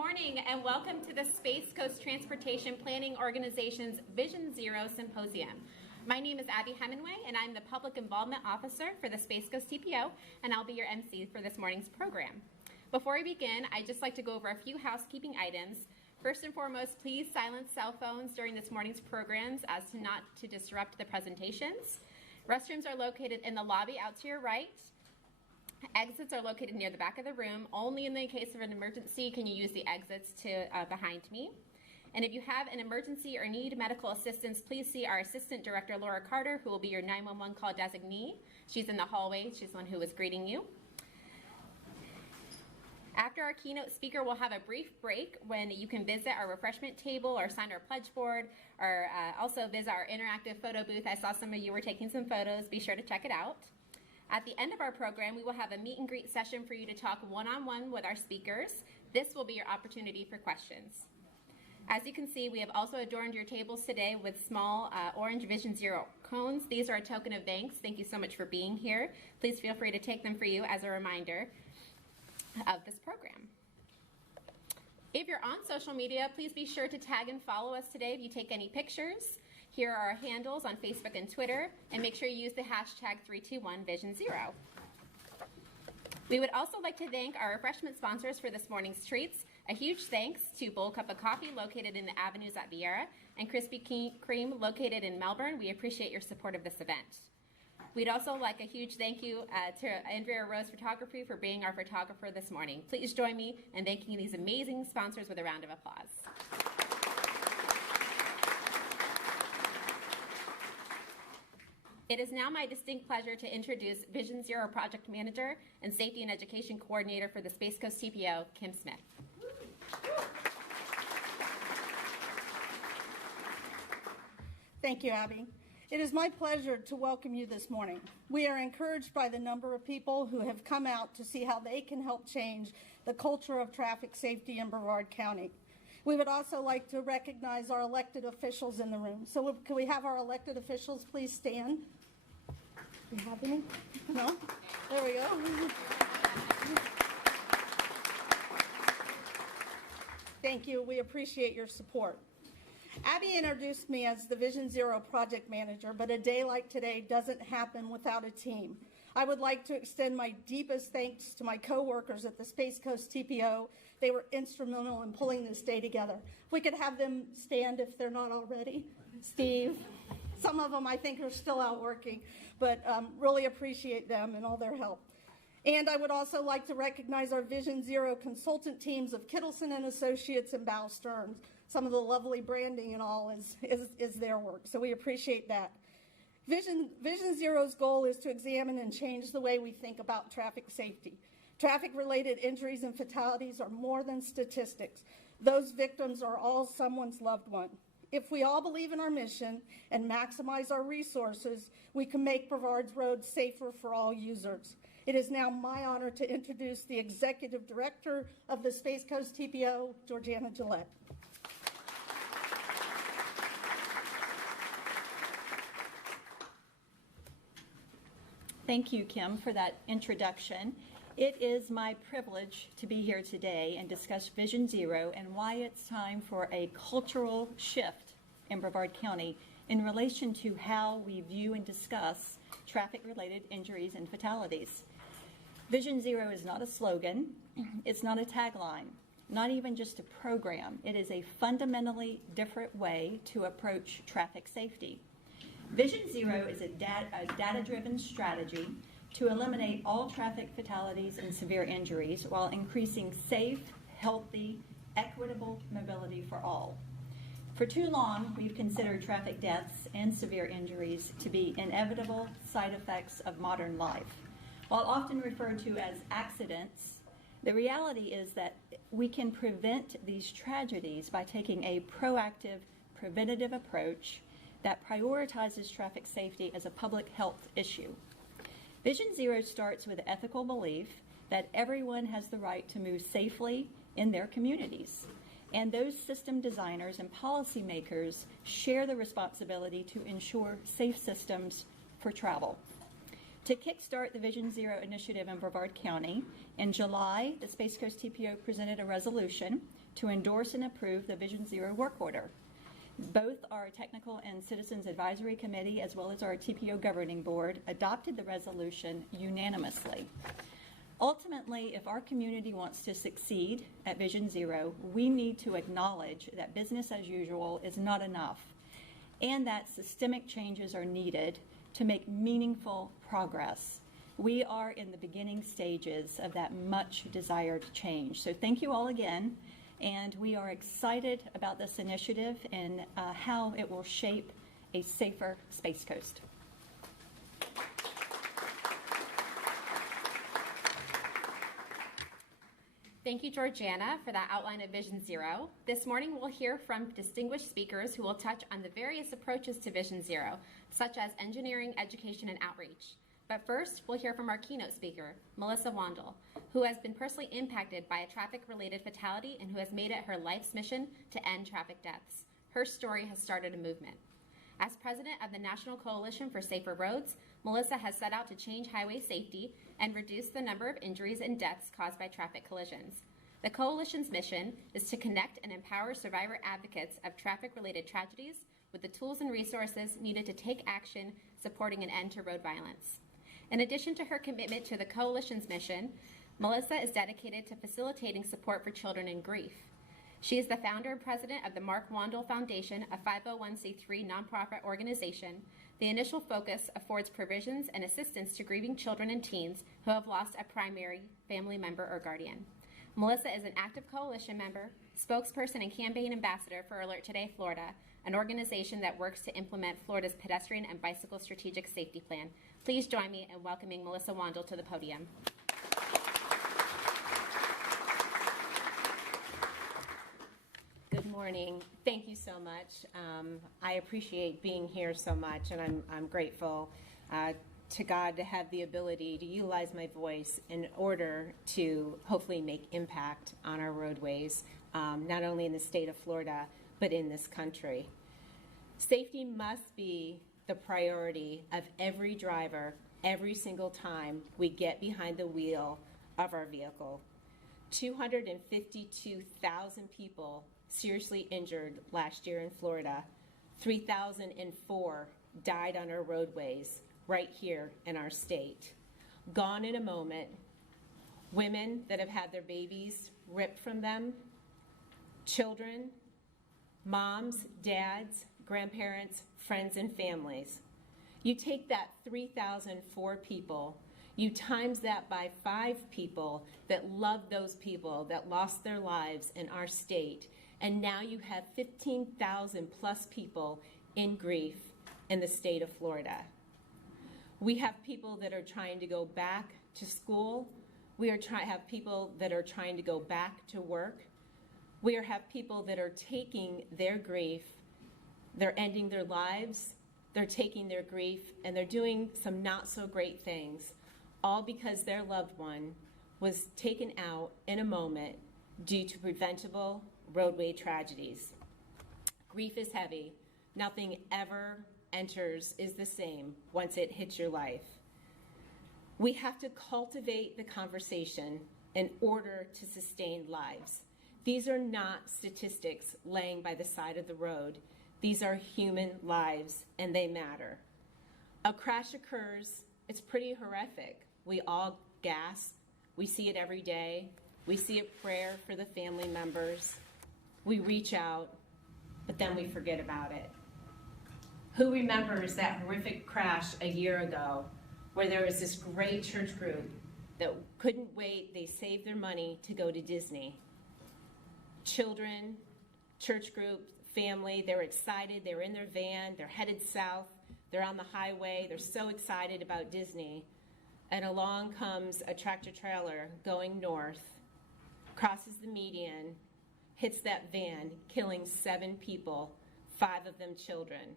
morning and welcome to the Space Coast Transportation Planning Organization's Vision Zero Symposium. My name is Abby Hemingway and I'm the Public Involvement Officer for the Space Coast TPO, and I'll be your MC for this morning's program. Before we begin, I'd just like to go over a few housekeeping items. First and foremost, please silence cell phones during this morning's programs as to not to disrupt the presentations. Restrooms are located in the lobby out to your right. Exits are located near the back of the room. Only in the case of an emergency can you use the exits to behind me. And if you have an emergency or need medical assistance, please see our Assistant Director, Laura Carter, who will be your 911 call designee. She's in the hallway. She's the one who was greeting you. After our keynote speaker, we'll have a brief break when you can visit our refreshment table or sign our pledge board, or also visit our interactive photo booth. I saw some of you were taking some photos. Be sure to check it out. At the end of our program, we will have a meet and greet session for you to talk one-on-one with our speakers. This will be your opportunity for questions. As you can see, we have also adorned your tables today with small orange Vision Zero cones. These are a token of thanks. Thank you so much for being here. Please feel free to take them for you as a reminder of this program. If you're on social media, please be sure to tag and follow us today if you take any pictures. Here are our handles on Facebook and Twitter, and make sure you use the hashtag 321VisionZero. We would also like to thank our refreshment sponsors for this morning's treats. A huge thanks to Bold Cup of Coffee, located in the Avenues at Vieira, and Krispy Kreme, located in Melbourne. We appreciate your support of this event. We'd also like a huge thank you to Andrea Rose Photography for being our photographer this morning. Please join me in thanking these amazing sponsors with a round of applause. It is now my distinct pleasure to introduce Vision Zero Project Manager and Safety and Education Coordinator for the Space Coast TPO, Kim Smith. Thank you, Abby. It is my pleasure to welcome you this morning. We are encouraged by the number of people who have come out to see how they can help change the culture of traffic safety in Brevard County. We would also like to recognize our elected officials in the room. So can we have our elected officials please stand? Do you have any? No? There we go. Thank you. We appreciate your support. Abby introduced me as the Vision Zero Project Manager, but a day like today doesn't happen without a team. I would like to extend my deepest thanks to my co-workers at the Space Coast TPO. They were instrumental in pulling this day together. If we could have them stand if they're not already. Steve. Some of them I think are still out working, but really appreciate them and all their help. And I would also like to recognize our Vision Zero consultant teams of Kittleson and Associates and Bow Stearns. Some of the lovely branding and all is their work, so we appreciate that. Vision Zero's goal is to examine and change the way we think about traffic safety. Traffic-related injuries and fatalities are more than statistics. Those victims are all someone's loved one. If we all believe in our mission and maximize our resources, we can make Brevard's roads safer for all users. It is now my honor to introduce the Executive Director of the Space Coast TPO, Georgiana Gillette. Thank you, Kim, for that introduction. It is my privilege to be here today and discuss Vision Zero and why it's time for a cultural shift in Brevard County in relation to how we view and discuss traffic-related injuries and fatalities. Vision Zero is not a slogan, it's not a tagline, not even just a program. It is a fundamentally different way to approach traffic safety. Vision Zero is a data-driven strategy to eliminate all traffic fatalities and severe injuries while increasing safe, healthy, equitable mobility for all. For too long, we've considered traffic deaths and severe injuries to be inevitable side effects of modern life. While often referred to as accidents, the reality is that we can prevent these tragedies by taking a proactive, preventative approach that prioritizes traffic safety as a public health issue. Vision Zero starts with the ethical belief that everyone has the right to move safely in their communities, and those system designers and policymakers share the responsibility to ensure safe systems for travel. To kickstart the Vision Zero initiative in Brevard County, in July, the Space Coast TPO presented a resolution to endorse and approve the Vision Zero work order. Both our Technical and Citizens Advisory Committee, as well as our TPO Governing Board, adopted the resolution unanimously. Ultimately, if our community wants to succeed at Vision Zero, we need to acknowledge that business as usual is not enough and that systemic changes are needed to make meaningful progress. We are in the beginning stages of that much desired change. So thank you all again, and we are excited about this initiative and how it will shape a safer Space Coast. Thank you, Georgiana, for that outline of Vision Zero. This morning, we'll hear from distinguished speakers who will touch on the various approaches to Vision Zero, such as engineering, education, and outreach. But first, we'll hear from our keynote speaker, Melissa Wandel, who has been personally impacted by a traffic-related fatality and who has made it her life's mission to end traffic deaths. Her story has started a movement. As president of the National Coalition for Safer Roads, Melissa has set out to change highway safety and reduce the number of injuries and deaths caused by traffic collisions. The coalition's mission is to connect and empower survivor advocates of traffic-related tragedies with the tools and resources needed to take action supporting an end to road violence. In addition to her commitment to the coalition's mission, Melissa is dedicated to facilitating support for children in grief. She is the founder and president of the Mark Wandel Foundation, a 501c3 nonprofit organization. The initial focus affords provisions and assistance to grieving children and teens who have lost a primary family member or guardian. Melissa is an active coalition member, spokesperson and campaign ambassador for Alert Today Florida, an organization that works to implement Florida's pedestrian and bicycle strategic safety plan. Please join me in welcoming Melissa Wandel to the podium. Good morning. Thank you so much. I appreciate being here so much, and I'm grateful to God to have the ability to utilize my voice in order to hopefully make impact on our roadways, not only in the state of Florida, but in this country. Safety must be the priority of every driver every single time we get behind the wheel of our vehicle. 252,000 people seriously injured last year in Florida. 3,004 died on our roadways right here in our state. Gone in a moment. Women that have had their babies ripped from them. Children, moms, dads, grandparents, friends, and families. You take that 3,004 people, you times that by 5 people that love those people that lost their lives in our state, and now you have 15,000 plus people in grief in the state of Florida. We have people that are trying to go back to school. We have people that are trying to go back to work. We have people that are taking their grief, they're ending their lives, they're taking their grief, and they're doing some not so great things, all because their loved one was taken out in a moment due to preventable roadway tragedies. Grief is heavy. Nothing ever is the same once it hits your life. We have to cultivate the conversation in order to sustain lives. These are not statistics laying by the side of the road. These are human lives, and they matter. A crash occurs. It's pretty horrific. We all gasp. We see it every day. We see a prayer for the family members. We reach out, but then we forget about it. Who remembers that horrific crash a year ago where there was this great church group that couldn't wait? They saved their money to go to Disney. Children, church group, family, they were excited. They were in their van. They're headed south. They're on the highway. They're so excited about Disney. And along comes a tractor trailer going north, crosses the median, hits that van, killing 7 people, 5 of them children.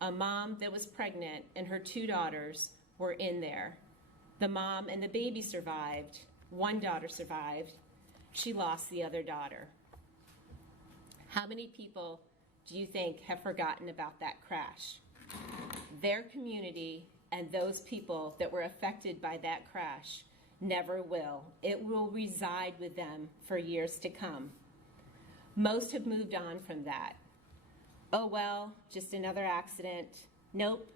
A mom that was pregnant and her 2 daughters were in there. The mom and the baby survived. 1 daughter survived. She lost the other daughter. How many people do you think have forgotten about that crash? Their community and those people that were affected by that crash never will. It will reside with them for years to come. Most have moved on from that. Oh, well, just another accident. Nope.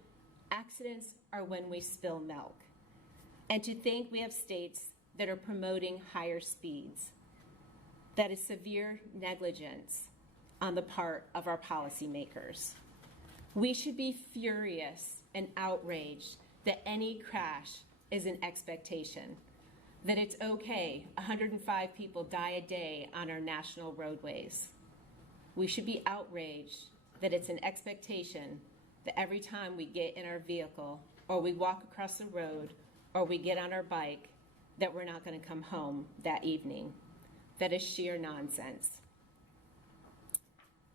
Accidents are when we spill milk. And to think we have states that are promoting higher speeds. That is severe negligence on the part of our policymakers. We should be furious and outraged that any crash is an expectation, that it's okay 105 people die a day on our national roadways. We should be outraged that it's an expectation that every time we get in our vehicle or we walk across the road or we get on our bike, that we're not going to come home that evening. That is sheer nonsense.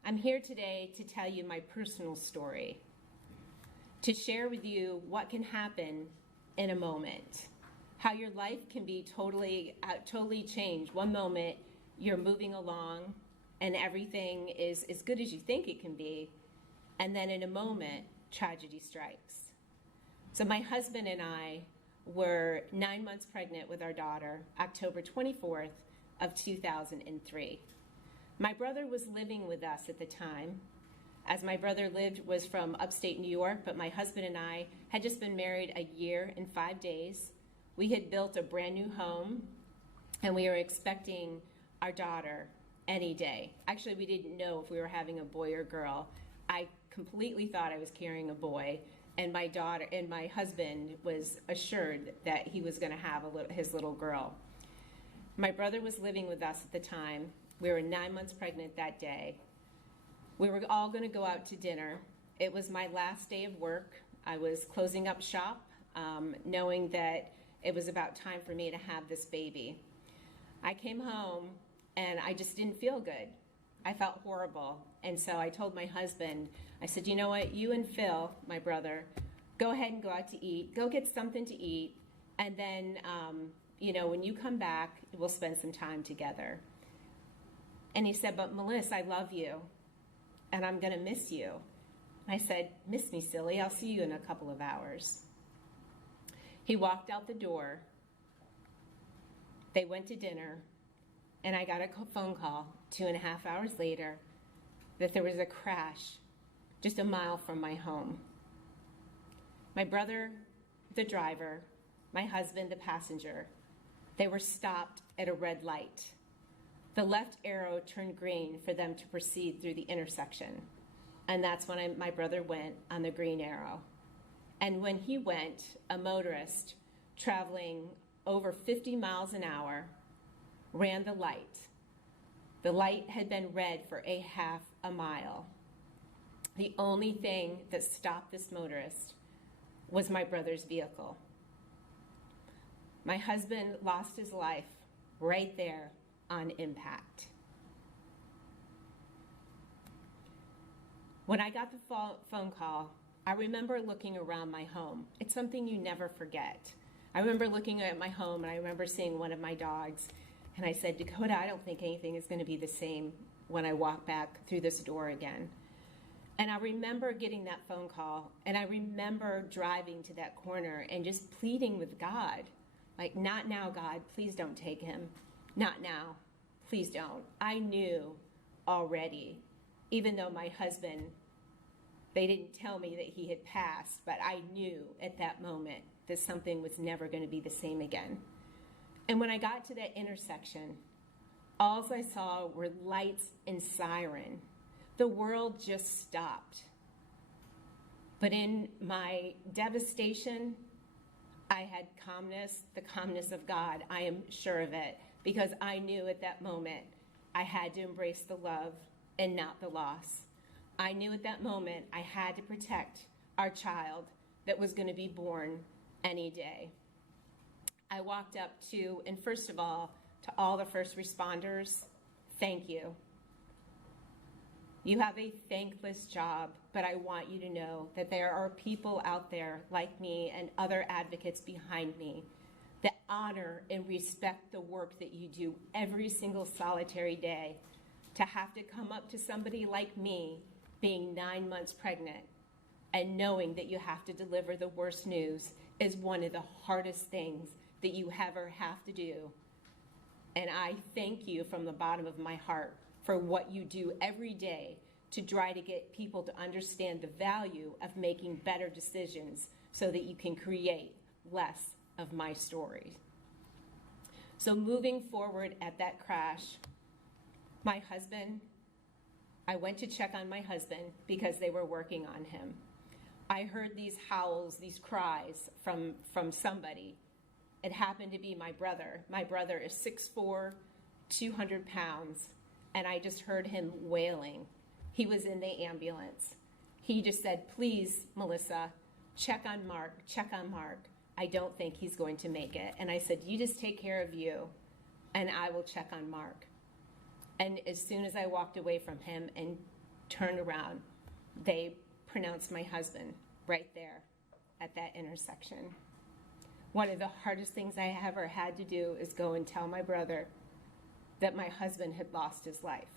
I'm here today to tell you my personal story, to share with you what can happen in a moment, how your life can be totally changed. One moment you're moving along and everything is as good as you think it can be, and then in a moment, tragedy strikes. So my husband and I were 9 months pregnant with our daughter, October 24th of 2003. My brother was living with us at the time. As my brother was from upstate New York, but my husband and I had just been married a year and 5 days. We had built a brand new home, and we were expecting our daughter any day. Actually, we didn't know if we were having a boy or girl. I completely thought I was carrying a boy, and my husband was assured that he was going to have his little girl. My brother was living with us at the time. We were 9 months pregnant that day. We were all going to go out to dinner. It was my last day of work. I was closing up shop, knowing that it was about time for me to have this baby. I came home and I just didn't feel good. I felt horrible. And so I told my husband, I said, you know what, you and Phil, my brother, go ahead and go out to eat. Go get something to eat. And then, when you come back, we'll spend some time together. And he said, but Melissa, I love you. And I'm going to miss you. I said, miss me, silly. I'll see you in a couple of hours. He walked out the door. They went to dinner. And I got a phone call 2.5 hours later that there was a crash just a mile from my home. My brother, the driver, my husband, the passenger, they were stopped at a red light. The left arrow turned green for them to proceed through the intersection. And that's when my brother went on the green arrow. And when he went, a motorist traveling over 50 miles an hour ran the light. The light had been red for a half a mile. The only thing that stopped this motorist was my brother's vehicle. My husband lost his life right there on impact. When I got the phone call, I remember looking around my home. It's something you never forget. I remember looking at my home and I remember seeing one of my dogs, and I said, Dakota, I don't think anything is going to be the same when I walk back through this door again. And I remember getting that phone call, and I remember driving to that corner and just pleading with God, like, not now, God, please don't take him. Not now, please don't. I knew already, even though my husband, they didn't tell me that he had passed, but I knew at that moment that something was never going to be the same again. And when I got to that intersection, all I saw were lights and siren. The world just stopped. But in my devastation, I had calmness, the calmness of God. I am sure of it, because I knew at that moment I had to embrace the love and not the loss. I knew at that moment I had to protect our child that was going to be born any day. I walked up to, and first of all, to all the first responders, thank you. You have a thankless job, but I want you to know that there are people out there like me and other advocates behind me that honor and respect the work that you do every single solitary day. To have to come up to somebody like me being 9 months pregnant and knowing that you have to deliver the worst news is one of the hardest things that you ever have to do. And I thank you from the bottom of my heart for what you do every day to try to get people to understand the value of making better decisions so that you can create less of my story. So moving forward at that crash, my husband, I went to check on my husband because they were working on him. I heard these howls, these cries from somebody. It happened to be my brother. My brother is 6'4", 200 pounds, and I just heard him wailing. He was in the ambulance. He just said, "Please, Melissa, check on Mark, check on Mark. I don't think he's going to make it." And I said, "You just take care of you, and I will check on Mark." And as soon as I walked away from him and turned around, they pronounced my husband right there at that intersection. One of the hardest things I ever had to do is go and tell my brother that my husband had lost his life.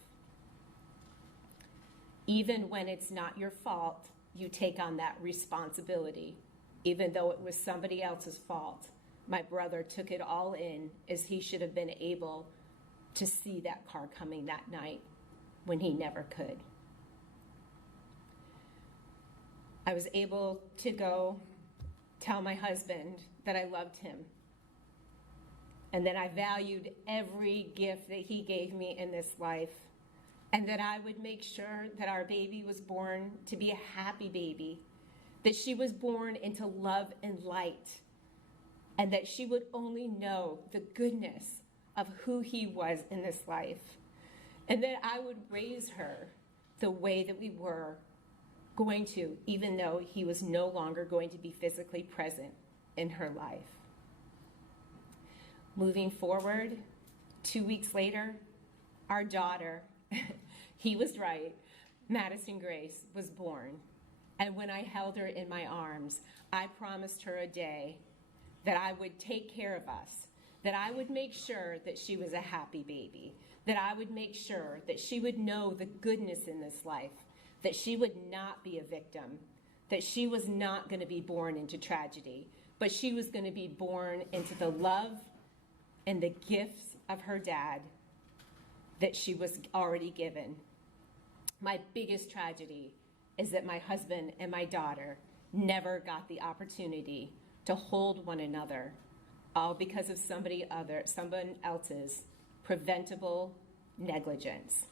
Even when it's not your fault, you take on that responsibility. Even though it was somebody else's fault, my brother took it all in, as he should have been able to see that car coming that night when he never could. I was able to go tell my husband that I loved him and that I valued every gift that he gave me in this life, and that I would make sure that our baby was born to be a happy baby, that she was born into love and light, and that she would only know the goodness of who he was in this life, and that I would raise her the way that we were going to, even though he was no longer going to be physically present in her life. Moving forward, 2 weeks later, our daughter, he was right, Madison Grace, was born. And when I held her in my arms, I promised her a day that I would take care of us, that I would make sure that she was a happy baby, that I would make sure that she would know the goodness in this life, that she would not be a victim, that she was not going to be born into tragedy, but she was going to be born into the love and the gifts of her dad that she was already given. My biggest tragedy is that my husband and my daughter never got the opportunity to hold one another, all because of someone else's preventable negligence.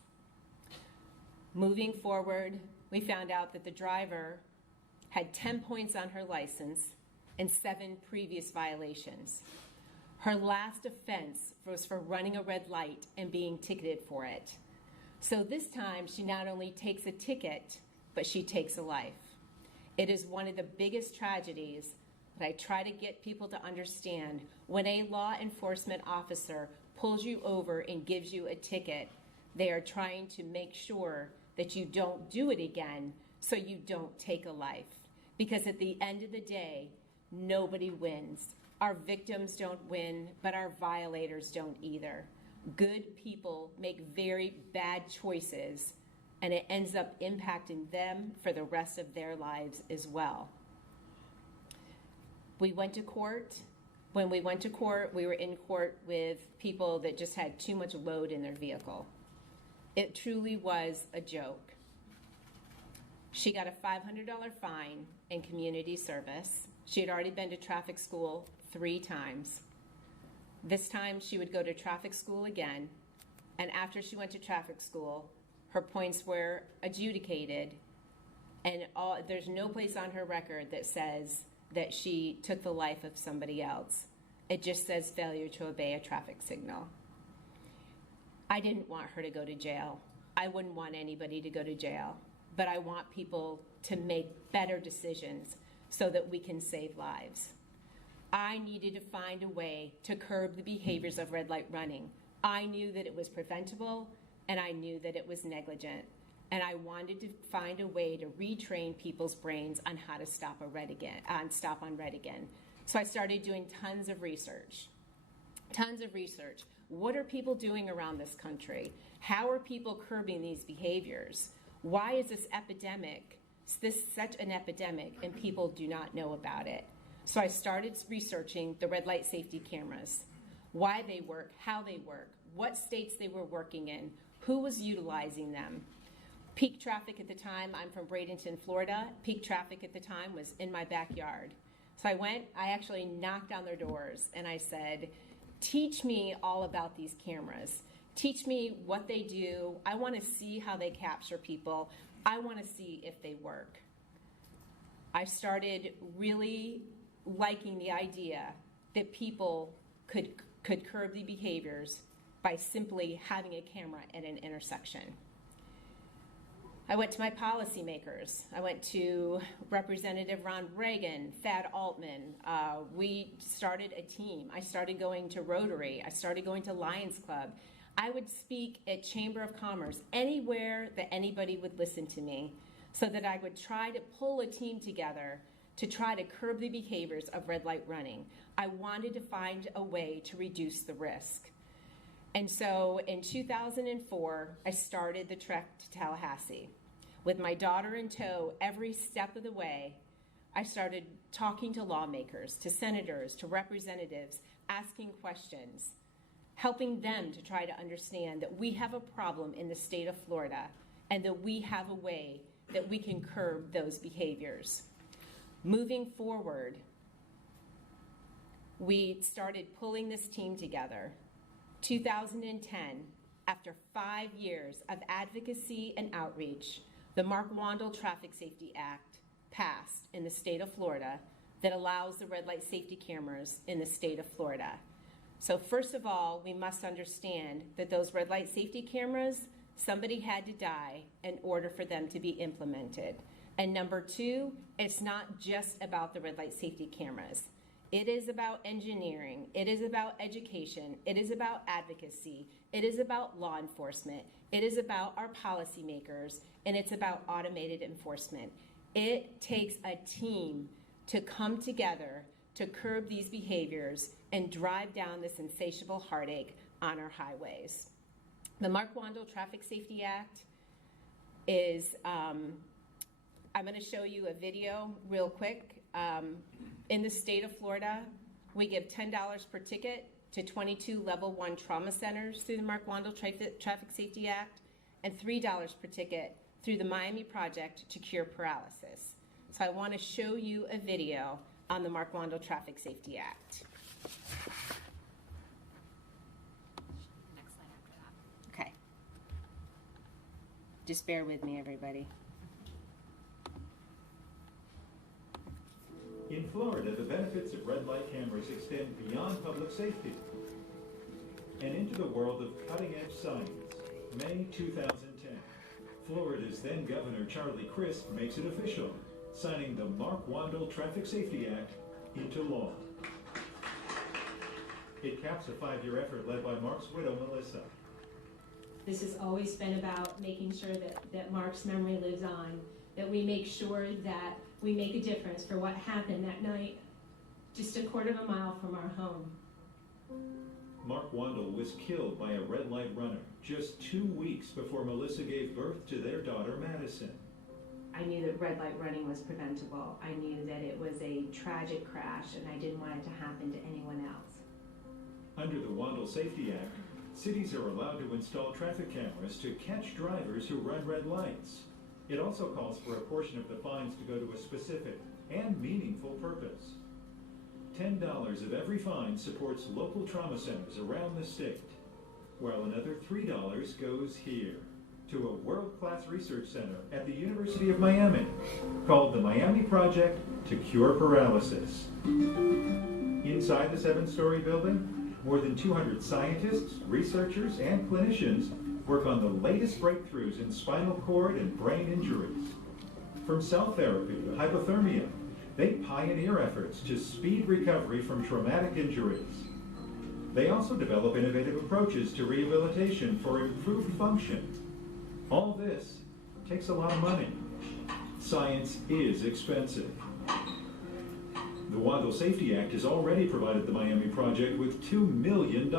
Moving forward, we found out that the driver had 10 points on her license and 7 previous violations. Her last offense was for running a red light and being ticketed for it. So this time, she not only takes a ticket, but she takes a life. It is one of the biggest tragedies that I try to get people to understand. When a law enforcement officer pulls you over and gives you a ticket, they are trying to make sure that you don't do it again so you don't take a life. Because at the end of the day, nobody wins. Our victims don't win, but our violators don't either. Good people make very bad choices, and it ends up impacting them for the rest of their lives as well. We went to court. When we went to court, we were in court with people that just had too much load in their vehicle. It truly was a joke. She got a $500 fine in community service. She had already been to traffic school 3 times. This time she would go to traffic school again, and after she went to traffic school, her points were adjudicated, and there's no place on her record that says that she took the life of somebody else. It just says failure to obey a traffic signal. I didn't want her to go to jail. I wouldn't want anybody to go to jail, but I want people to make better decisions so that we can save lives. I needed to find a way to curb the behaviors of red light running. I knew that it was preventable, and I knew that it was negligent, and I wanted to find a way to retrain people's brains on how to stop on red again. So I started doing tons of research. What are people doing around this country? How are people curbing these behaviors? Why is this epidemic This is such an epidemic and people do not know about it. So I started researching the red light safety cameras, why they work, how they work, what states they were working in, who was utilizing them. Peak traffic at the time, I'm from Bradenton, Florida. Peak traffic at the time was in my backyard. So I actually knocked on their doors and I said, teach me all about these cameras. Teach me what they do. I want to see how they capture people. I want to see if they work. I started really liking the idea that people could curb the behaviors by simply having a camera at an intersection. I went to my policymakers. I went to Representative Ron Reagan, Thad Altman. We started a team. I started going to Rotary. I started going to Lions Club. I would speak at Chamber of Commerce, anywhere that anybody would listen to me, so that I would try to pull a team together to try to curb the behaviors of red light running. I wanted to find a way to reduce the risk. And so in 2004, I started the trek to Tallahassee. With my daughter in tow every step of the way, I started talking to lawmakers, to senators, to representatives, asking questions, helping them to try to understand that we have a problem in the state of Florida and that we have a way that we can curb those behaviors. Moving forward, we started pulling this team together. 2010, after 5 years of advocacy and outreach, the Mark Wandel Traffic Safety Act passed in the state of Florida that allows the red light safety cameras in the state of Florida. So first of all, we must understand that those red light safety cameras, somebody had to die in order for them to be implemented. And number two, it's not just about the red light safety cameras. It is about engineering, it is about education, it is about advocacy, it is about law enforcement, it is about our policymakers, and it's about automated enforcement. It takes a team to come together to curb these behaviors and drive down this insatiable heartache on our highways. The Mark Wandel Traffic Safety Act is, I'm going to show you a video real quick. In the state of Florida, we give $10 per ticket to 22 level 1 trauma centers through the Mark Wandel Traffic Safety Act and $3 per ticket through the Miami Project to Cure Paralysis. So I want to show you a video on the Mark Wandel Traffic Safety Act. Next slide after that. Okay. Just bear with me, everybody. In Florida, the benefits of red light cameras extend beyond public safety and into the world of cutting-edge science. May 2010, Florida's then Governor Charlie Crist makes it official, signing the Mark Wandel Traffic Safety Act into law. It caps a 5-year effort led by Mark's widow, Melissa. This has always been about making sure that Mark's memory lives on, that we make sure that we make a difference for what happened that night, just a quarter of a mile from our home. Mark Wandel was killed by a red light runner just 2 weeks before Melissa gave birth to their daughter, Madison. I knew that red light running was preventable. I knew that it was a tragic crash and I didn't want it to happen to anyone else. Under the Wandel Safety Act, cities are allowed to install traffic cameras to catch drivers who run red lights. It also calls for a portion of the fines to go to a specific and meaningful purpose. $10 of every fine supports local trauma centers around the state, while another $3 goes here to a world-class research center at the University of Miami called the Miami Project to Cure Paralysis. Inside the 7-story building, more than 200 scientists, researchers, and clinicians work on the latest breakthroughs in spinal cord and brain injuries. From cell therapy to hypothermia, they pioneer efforts to speed recovery from traumatic injuries. They also develop innovative approaches to rehabilitation for improved function. All this takes a lot of money. Science is expensive. The Wandel Safety Act has already provided the Miami Project with $2 million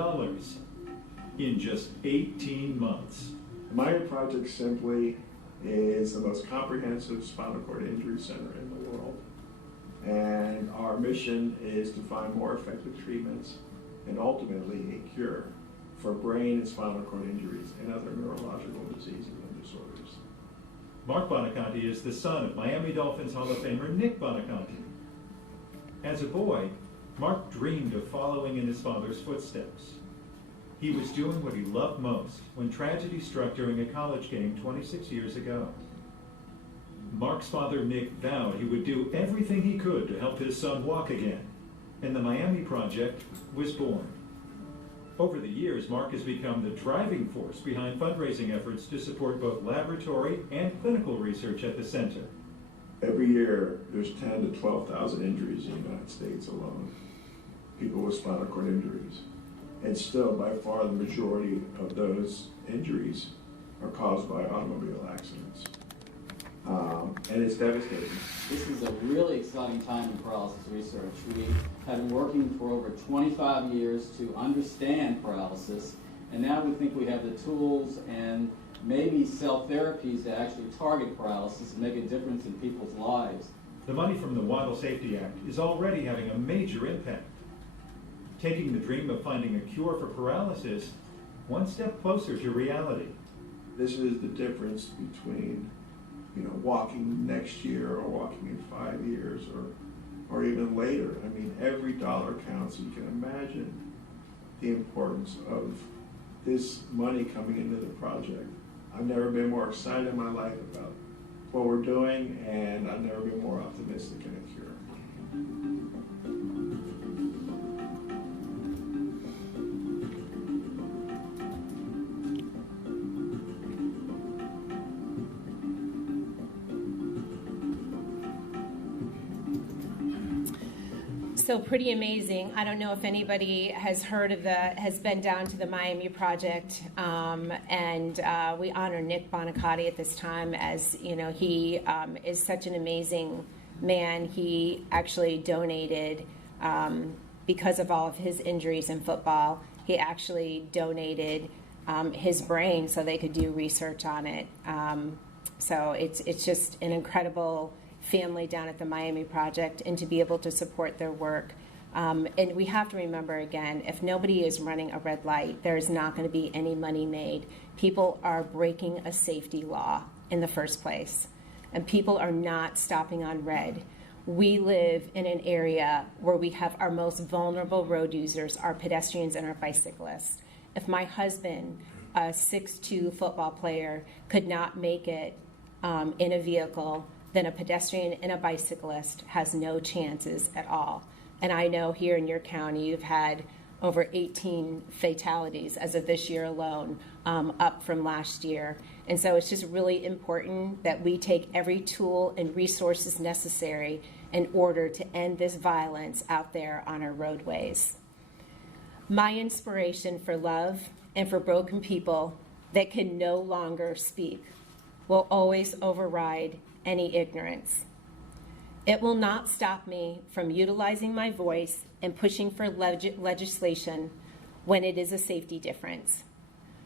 in just 18 months. The Miami Project simply is the most comprehensive spinal cord injury center in the world. And our mission is to find more effective treatments and ultimately a cure for brain and spinal cord injuries and other neurological diseases and disorders. Mark Bonaconte is the son of Miami Dolphins Hall of Famer Nick Bonaconte. As a boy, Mark dreamed of following in his father's footsteps. He was doing what he loved most when tragedy struck during a college game 26 years ago. Mark's father, Nick, vowed he would do everything he could to help his son walk again, and the Miami Project was born. Over the years, Mark has become the driving force behind fundraising efforts to support both laboratory and clinical research at the center. Every year, there's 10 to 12,000 injuries in the United States alone, people with spinal cord injuries. And still, by far, the majority of those injuries are caused by automobile accidents. And it's devastating. This is a really exciting time in paralysis research. We have been working for over 25 years to understand paralysis, and now we think we have the tools and maybe cell therapies to actually target paralysis and make a difference in people's lives. The money from the Waddle Safety Act is already having a major impact, taking the dream of finding a cure for paralysis one step closer to reality. This is the difference between, walking next year or walking in 5 years or even later. I mean, every dollar counts. You can imagine the importance of this money coming into the project. I've never been more excited in my life about what we're doing, and I've never been more optimistic in a cure. So pretty amazing. I don't know if anybody has been down to the Miami Project, and we honor Nick Bonaconte at this time, as he is such an amazing man. He actually donated, because of all of his injuries in football, he actually donated his brain so they could do research on it. So it's just an incredible family down at the Miami Project, and to be able to support their work. And we have to remember again, if nobody is running a red light, there's not going to be any money made. People are breaking a safety law in the first place, and people are not stopping on red. We live in an area where we have our most vulnerable road users, our pedestrians and our bicyclists. If my husband, a 6'2" football player, could not make it in a vehicle, then a pedestrian and a bicyclist has no chances at all. And I know here in your county, you've had over 18 fatalities as of this year alone, up from last year. And so it's just really important that we take every tool and resources necessary in order to end this violence out there on our roadways. My inspiration for love and for broken people that can no longer speak will always override any ignorance. It will not stop me from utilizing my voice and pushing for legislation when it is a safety difference.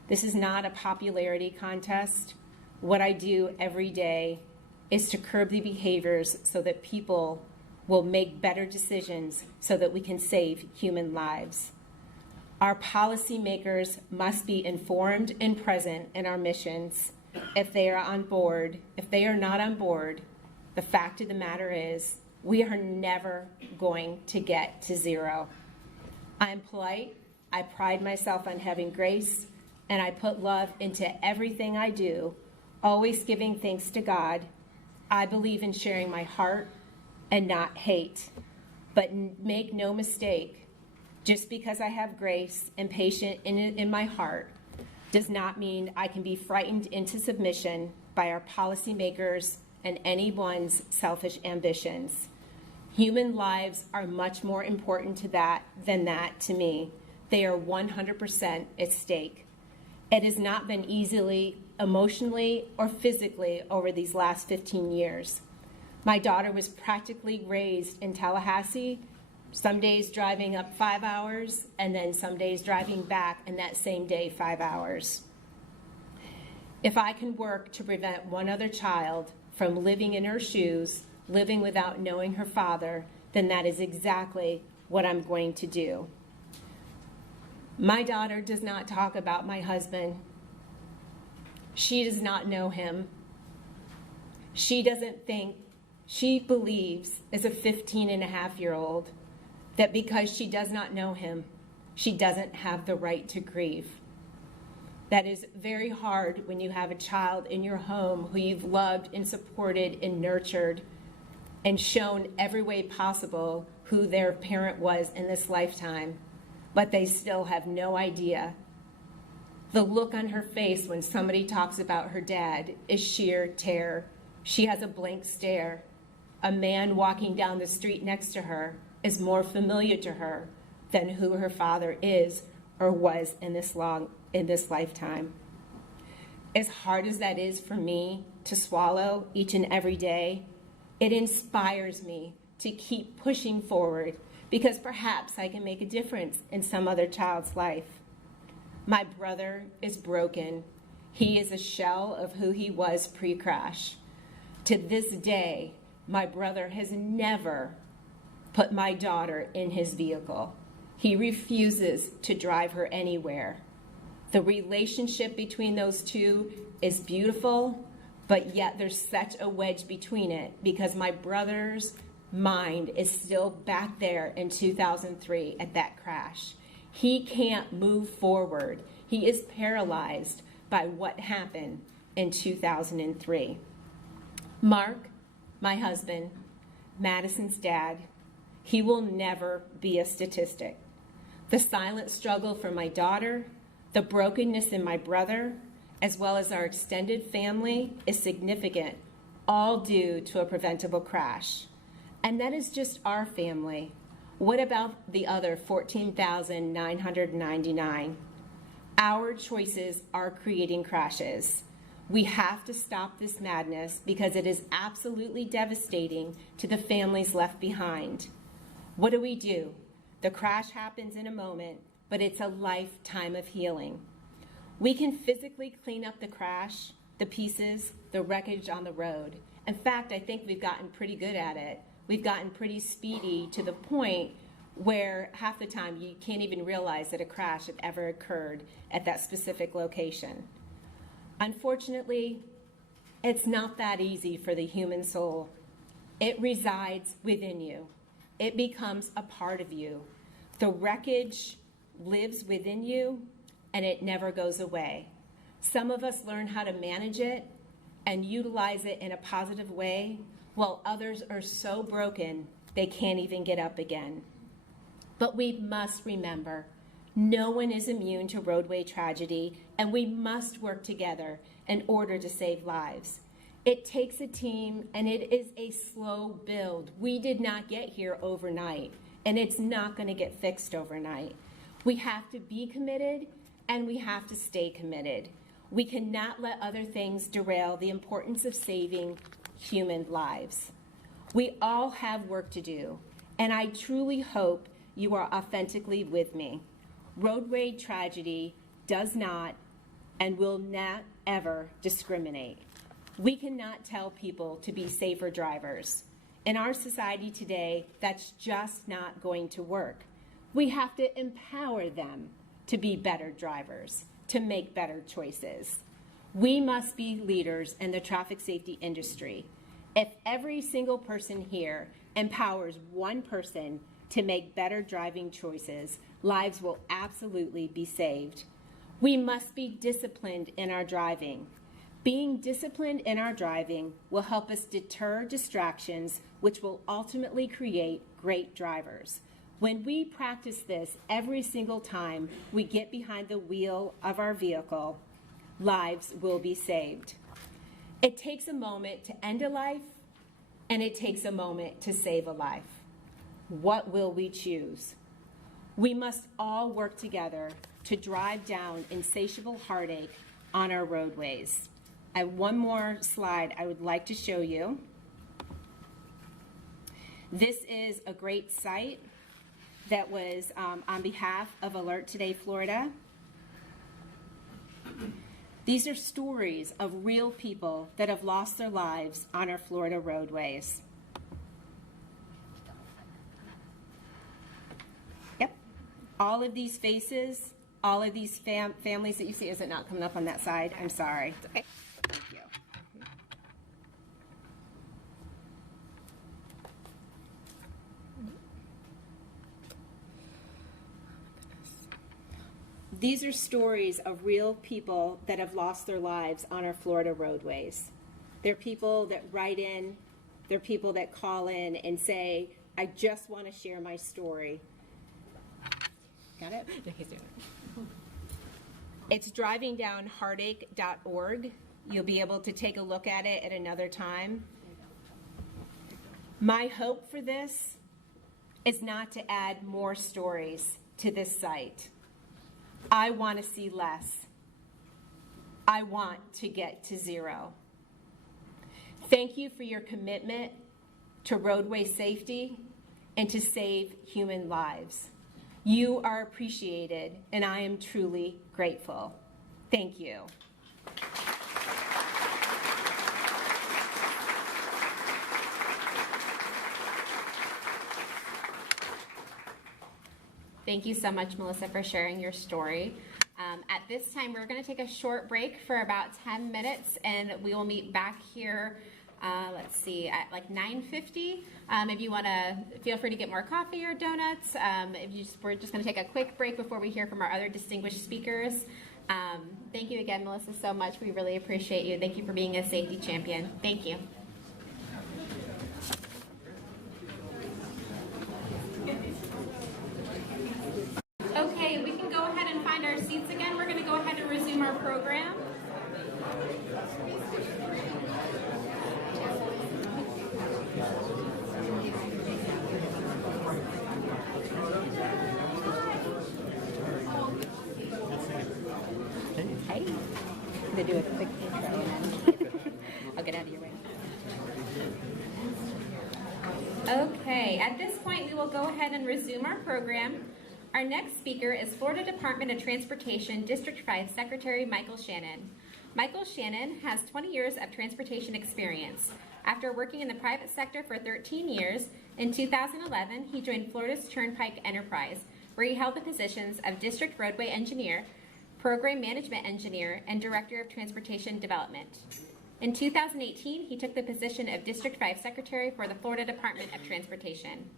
This is not a popularity contest. What I do every day is to curb the behaviors so that people will make better decisions so that we can save human lives. Our policymakers must be informed and present in our missions. If they are on board, if they are not on board, the fact of the matter is we are never going to get to zero. I'm polite, I pride myself on having grace, and I put love into everything I do, always giving thanks to God. I believe in sharing my heart and not hate. But make no mistake, just because I have grace and patience in my heart does not mean I can be frightened into submission by our policymakers and anyone's selfish ambitions. Human lives are much more important than that to me. They are 100% at stake. It has not been easily, emotionally, or physically over these last 15 years. My daughter was practically raised in Tallahassee, some days driving up 5 hours, and then some days driving back in that same day 5 hours. If I can work to prevent one other child from living in her shoes, living without knowing her father, then that is exactly what I'm going to do. My daughter does not talk about my husband. She does not know him. She doesn't think, she believes as a 15-and-a-half-year-old that because she does not know him, she doesn't have the right to grieve. That is very hard when you have a child in your home who you've loved and supported and nurtured and shown every way possible who their parent was in this lifetime, but they still have no idea. The look on her face when somebody talks about her dad is sheer terror. She has a blank stare. A man walking down the street next to her is more familiar to her than who her father is or was in this lifetime. As hard as that is for me to swallow each and every day, it inspires me to keep pushing forward because perhaps I can make a difference in some other child's life. My brother is broken. He is a shell of who he was pre-crash. To this day, my brother has never put my daughter in his vehicle. He refuses to drive her anywhere. The relationship between those two is beautiful, but yet there's such a wedge between it because my brother's mind is still back there in 2003 at that crash. He can't move forward. He is paralyzed by what happened in 2003. Mark, my husband, Madison's dad, he will never be a statistic. The silent struggle for my daughter, the brokenness in my brother, as well as our extended family is significant, all due to a preventable crash. And that is just our family. What about the other 14,999? Our choices are creating crashes. We have to stop this madness because it is absolutely devastating to the families left behind. What do? The crash happens in a moment, but it's a lifetime of healing. We can physically clean up the crash, the pieces, the wreckage on the road. In fact, I think we've gotten pretty good at it. We've gotten pretty speedy to the point where half the time you can't even realize that a crash had ever occurred at that specific location. Unfortunately, it's not that easy for the human soul. It resides within you. It becomes a part of you. The wreckage lives within you, and it never goes away. Some of us learn how to manage it and utilize it in a positive way, while others are so broken they can't even get up again. But we must remember, no one is immune to roadway tragedy, and we must work together in order to save lives. It takes a team, and it is a slow build. We did not get here overnight, and it's not going to get fixed overnight. We have to be committed, and we have to stay committed. We cannot let other things derail the importance of saving human lives. We all have work to do, and I truly hope you are authentically with me. Roadway tragedy does not and will not ever discriminate. We cannot tell people to be safer drivers. In our society today, that's just not going to work. We have to empower them to be better drivers, to make better choices. We must be leaders in the traffic safety industry. If every single person here empowers one person to make better driving choices, lives will absolutely be saved. We must be disciplined in our driving. Being disciplined in our driving will help us deter distractions, which will ultimately create great drivers. When we practice this every single time we get behind the wheel of our vehicle, lives will be saved. It takes a moment to end a life, and it takes a moment to save a life. What will we choose? We must all work together to drive down insatiable heartache on our roadways. I have one more slide I would like to show you. This is a great site that was on behalf of Alert Today Florida. These are stories of real people that have lost their lives on our Florida roadways. Yep. All of these faces, all of these families that you see, is it not coming up on that side? I'm sorry. Okay. Thank you. These are stories of real people that have lost their lives on our Florida roadways. They're people that write in, they're people that call in and say, I just want to share my story. Got it? It's drivingdownheartache.org. You'll be able to take a look at it at another time. My hope for this is not to add more stories to this site. I want to see less. I want to get to zero. Thank you for your commitment to roadway safety and to save human lives. You are appreciated, and I am truly grateful. Thank you. Thank you so much, Melissa, for sharing your story. At this time, we're going to take a short break for about 10 minutes, and we will meet back here, let's see, at like 9:50. If you want to, feel free to get more coffee or donuts. We're just going to take a quick break before we hear from our other distinguished speakers. Thank you again, Melissa, so much. We really appreciate you. Thank you for being a safety champion. Thank you. Okay, we can go ahead and find our seats again. We're going to go ahead and resume our program. Hey, I'm going to do a quick intro. I'll get out of your way. Okay, at this point, we will go ahead and resume our program. Our next speaker is Florida Department of Transportation District 5 Secretary Michael Shannon. Michael Shannon has 20 years of transportation experience. After working in the private sector for 13 years, in 2011, he joined Florida's Turnpike Enterprise, where he held the positions of District Roadway Engineer, Program Management Engineer, and Director of Transportation Development. In 2018, he took the position of District 5 Secretary for the Florida Department of Transportation.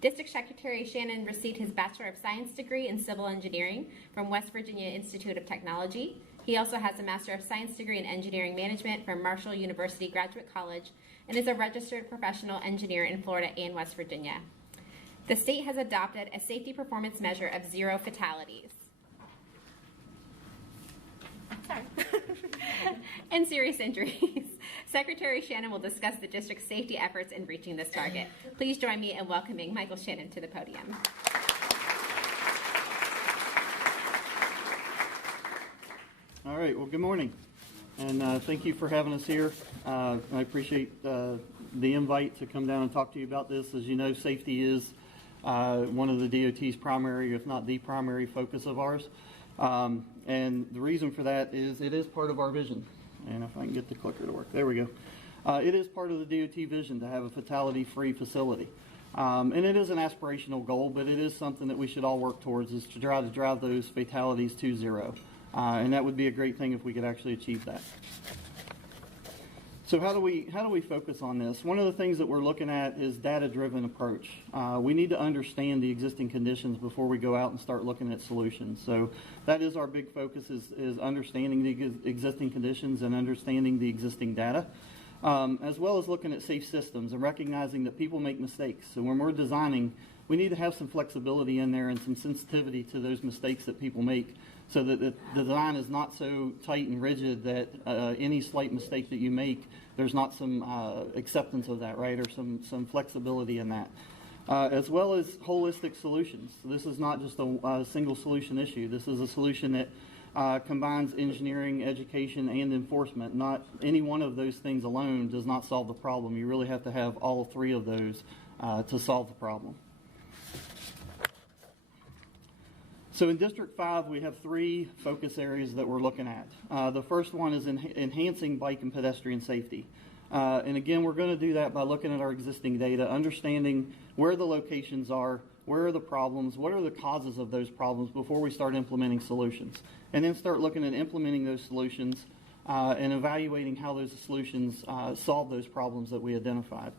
District Secretary Shannon received his Bachelor of Science degree in Civil Engineering from West Virginia Institute of Technology. He also has a Master of Science degree in Engineering Management from Marshall University Graduate College and is a registered professional engineer in Florida and West Virginia. The state has adopted a safety performance measure of 0 fatalities. Sorry. and serious injuries. Secretary Shannon will discuss the district's safety efforts in reaching this target. Please join me in welcoming Michael Shannon to the podium. All right, well, good morning, and thank you for having us here. I appreciate the invite to come down and talk to you about this. As you know, safety is one of the DOT's primary, if not the primary focus of ours. And the reason for that is it is part of our vision. And if I can get the clicker to work, there we go. It is part of the DOT vision to have a fatality-free facility. And it is an aspirational goal, but it is something that we should all work towards, is to try to drive those fatalities to 0. And that would be a great thing if we could actually achieve that. So how do we focus on this? One of the things that we're looking at is data-driven approach. We need to understand the existing conditions before we go out and start looking at solutions. So that is our big focus, is understanding the existing conditions and understanding the existing data, as well as looking at safe systems and recognizing that people make mistakes. So when we're designing, we need to have some flexibility in there and some sensitivity to those mistakes that people make, so that the design is not so tight and rigid that any slight mistake that you make, there's not some acceptance of that, right, or some flexibility in that. As well as holistic solutions. So this is not just a single solution issue. This is a solution that combines engineering, education, and enforcement. Not any one of those things alone does not solve the problem. You really have to have all 3 of those to solve the problem. So in District 5, we have 3 focus areas that we're looking at. The first one is enhancing bike and pedestrian safety. And again, we're going to do that by looking at our existing data, understanding where the locations are, where are the problems, what are the causes of those problems before we start implementing solutions. And then start looking at implementing those solutions and evaluating how those solutions solve those problems that we identified.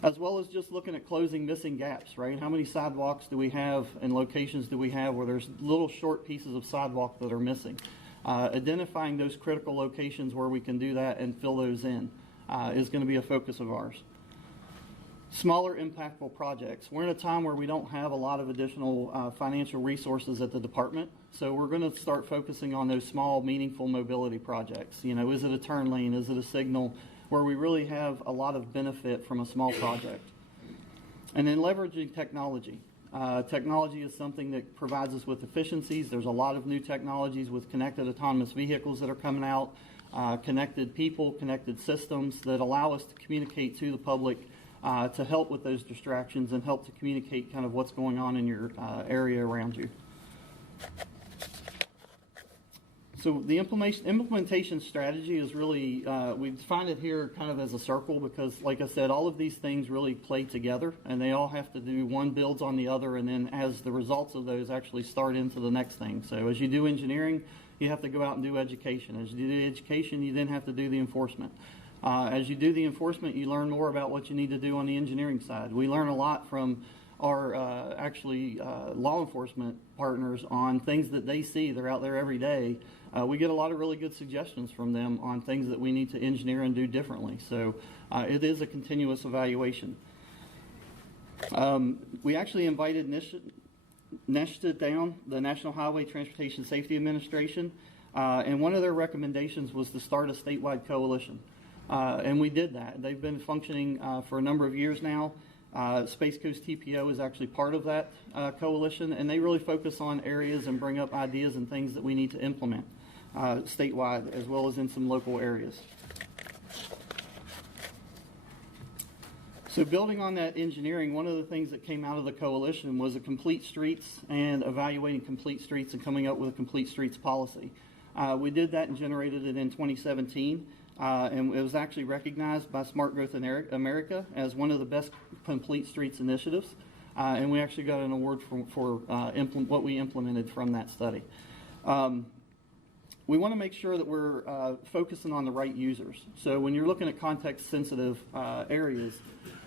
As well as just looking at closing missing gaps, right? How many sidewalks do we have and locations do we have where there's little short pieces of sidewalk that are missing? Identifying those critical locations where we can do that and fill those in is going to be a focus of ours. Smaller impactful projects. We're in a time where we don't have a lot of additional financial resources at the department, so we're going to start focusing on those small, meaningful mobility projects. You know, is it a turn lane? Is it a signal? Where we really have a lot of benefit from a small project. And then leveraging technology. Technology is something that provides us with efficiencies. There's a lot of new technologies with connected autonomous vehicles that are coming out, connected people, connected systems that allow us to communicate to the public to help with those distractions and help to communicate kind of what's going on in your area around you. So the implementation strategy is really, we define it here kind of as a circle because, like I said, all of these things really play together and they all have to do, one builds on the other, and then as the results of those actually start into the next thing. So as you do engineering, you have to go out and do education. As you do the education, you then have to do the enforcement. As you do the enforcement, you learn more about what you need to do on the engineering side. We learn a lot from our law enforcement partners on things that they see. They're out there every day. We get a lot of really good suggestions from them on things that we need to engineer and do differently. So it is a continuous evaluation. We actually invited NHTSA down, the National Highway Transportation Safety Administration, and one of their recommendations was to start a statewide coalition. And we did that. They've been functioning for a number of years now. Space Coast TPO is actually part of that coalition, and they really focus on areas and bring up ideas and things that we need to implement statewide as well as in some local areas. So building on that engineering, one of the things that came out of the coalition was a complete streets and evaluating complete streets and coming up with a complete streets policy. We did that and generated it in 2017. And it was actually recognized by Smart Growth America as one of the best complete streets initiatives. And we actually got an award for what we implemented from that study. We want to make sure that we're focusing on the right users. So when you're looking at context-sensitive areas,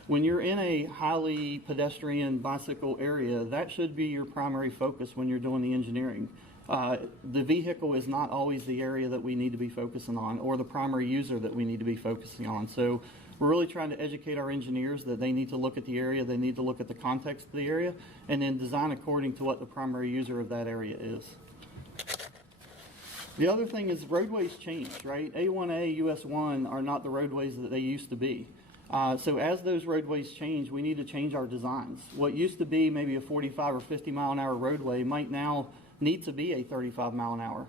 when you're in a highly pedestrian bicycle area, that should be your primary focus when you're doing the engineering. The vehicle is not always the area that we need to be focusing on or the primary user that we need to be focusing on. So we're really trying to educate our engineers that they need to look at the area, they need to look at the context of the area, and then design according to what the primary user of that area is. The other thing is roadways change, right? A1A, US 1 are not the roadways that they used to be. So as those roadways change, we need to change our designs. What used to be maybe a 45 or 50 mile an hour roadway might now need to be a 35 mile an hour